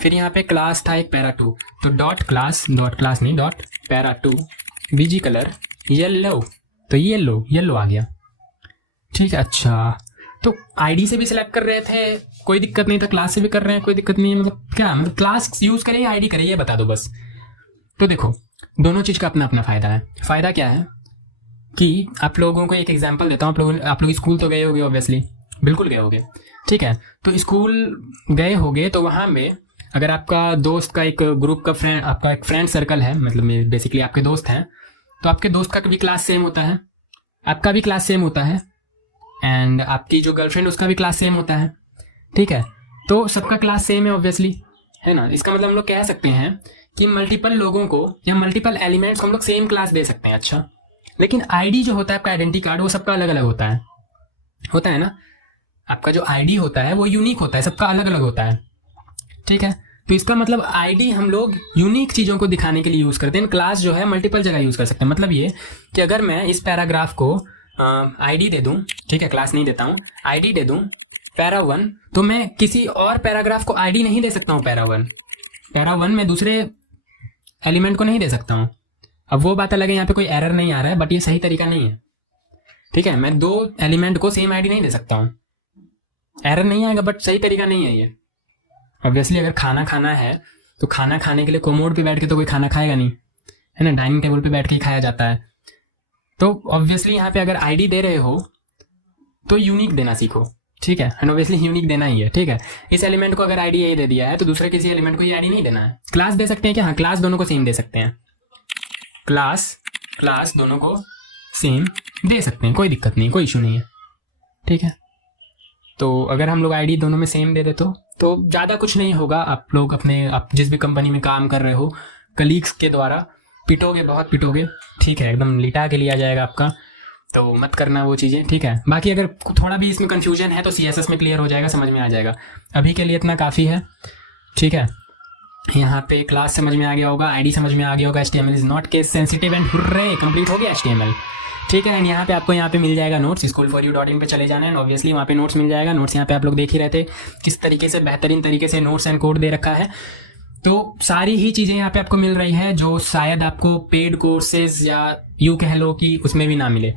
फिर यहाँ पे क्लास था एक पैरा 2, तो डॉट क्लास नहीं, dot para 2 BG colour yellow, तो येलो आ गया, ठीक है। अच्छा, तो आईडी से भी सिलेक्ट कर रहे थे, कोई दिक्कत नहीं था, क्लास से भी कर रहे हैं, कोई दिक्कत नहीं है, मतलब क्या, मतलब क्लास यूज करें या आईडी करें, ये बता दो बस। तो देखो दोनों चीज़ का अपना अपना फ़ायदा है। फ़ायदा क्या है कि आप लोगों को एक एग्जांपल देता हूँ। आप लोग स्कूल तो गए होगे, ऑब्वियसली बिल्कुल गए होगे, ठीक है। तो स्कूल गए होगे तो वहाँ में अगर आपका दोस्त का एक ग्रुप का फ्रेंड, आपका एक फ्रेंड सर्कल है, मतलब बेसिकली आपके दोस्त हैं, तो आपके दोस्त का भी क्लास सेम होता है, आपका भी क्लास सेम होता है एंड आपकी जो गर्लफ्रेंड उसका भी क्लास सेम होता है, ठीक है। तो सबका क्लास सेम है ऑब्वियसली, है ना। इसका मतलब हम लोग कह सकते हैं कि मल्टीपल लोगों को या मल्टीपल एलिमेंट्स को हम लोग सेम क्लास दे सकते हैं। अच्छा, लेकिन आईडी जो होता है आपका आइडेंटिटी कार्ड, वो सबका अलग अलग होता है ना। आपका जो आईडी होता है वो यूनिक होता है, सबका अलग अलग होता है, ठीक है। तो इसका मतलब आईडी हम लोग यूनिक चीज़ों को दिखाने के लिए यूज़ करते हैं। क्लास जो है मल्टीपल जगह यूज़ कर सकते हैं। मतलब ये कि अगर मैं इस पैराग्राफ को आईडी दे दूं, ठीक है, क्लास नहीं देता हूं, आईडी दे दूं पैरा 1, तो मैं किसी और पैराग्राफ को आईडी नहीं दे सकता हूं पैरा 1 में दूसरे एलिमेंट को नहीं दे सकता हूं। अब वो बात अलग है, यहाँ पे कोई एरर नहीं आ रहा है, बट ये सही तरीका नहीं है, ठीक है। मैं 2 एलिमेंट को सेम आईडी नहीं दे सकता हूँ, एरर नहीं आएगा, बट सही तरीका नहीं है ये। ऑब्वियसली अगर खाना खाना है तो खाना खाने के लिए कोमोड पे बैठ के तो कोई खाना खाएगा नहीं, है ना, डाइनिंग टेबल पे बैठ के ही खाया जाता है। तो ऑब्वियसली यहाँ पे अगर आईडी दे रहे हो तो यूनिक देना सीखो, ठीक है, एंड ऑब्वियसली यूनिक देना ही है, ठीक है। इस एलिमेंट को अगर आईडी यही दे दिया है तो दूसरे किसी एलिमेंट को ये आईडी नहीं देना है। क्लास दे सकते हैं क्या? हाँ, क्लास दोनों को सेम दे सकते हैं, क्लास दोनों को सेम दे सकते हैं, कोई दिक्कत नहीं, कोई इशू नहीं है, ठीक है। तो अगर हम लोग आईडी दोनों में सेम दे दे तो ज़्यादा कुछ नहीं होगा। आप लोग आप जिस भी कंपनी में काम कर रहे हो, कलीग्स के द्वारा पिटोगे, बहुत पिटोगे, ठीक है, एकदम लिटा के लिया जाएगा आपका, तो मत करना वो चीज़ें, ठीक है। बाकी अगर थोड़ा भी इसमें कन्फ्यूजन है तो CSS में क्लियर हो जाएगा, समझ में आ जाएगा। अभी के लिए इतना काफ़ी है, ठीक है। यहाँ पे क्लास समझ में आ गया होगा, आईडी समझ में आ गया होगा, HTML is not case sensitive and hurray, complete हो गया HTML, ठीक है। एंड यहाँ पे आपको यहाँ पे मिल जाएगा नोट्स, school4u.in पे चले जाना है, ऑब्वियसली वहाँ पे नोट्स मिल जाएगा। नोट्स यहाँ पे आप लोग देख ही रहे थे किस तरीके से बेहतरीन तरीके से नोट्स एंड कोड दे रखा है। तो सारी ही चीज़ें यहाँ पे आपको मिल रही है जो शायद आपको पेड कोर्सेज या यूँ कह लो कि उसमें भी ना मिले,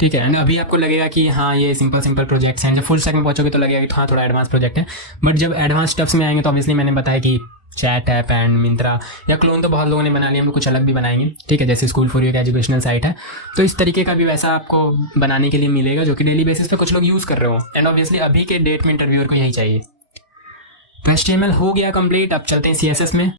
ठीक है। एंड अभी आपको लगेगा कि हाँ ये सिंपल प्रोजेक्ट्स हैं, जब फुल स्टैक में पहुँचोगे तो लगेगा कि हाँ थोड़ा एडवांस प्रोजेक्ट है, बट जब एडवांस स्टफ्स में आएंगे तो ऑब्वियसली मैंने बताया कि चैट ऐप एंड मिंत्रा या क्लोन तो बहुत लोगों ने बना लिया, हम लोग कुछ अलग भी बनाएंगे, ठीक है, जैसे school4u का एजुकेशनल साइट है, तो इस तरीके का भी वैसा आपको बनाने के लिए मिलेगा जो कि डेली बेसिस पे कुछ लोग यूज़ कर रहे हो। एंड ऑब्वियसली अभी के डेट में इंटरव्यूअर को यही चाहिए। तो HTML हो गया कंप्लीट, अब चलते हैं CSS में।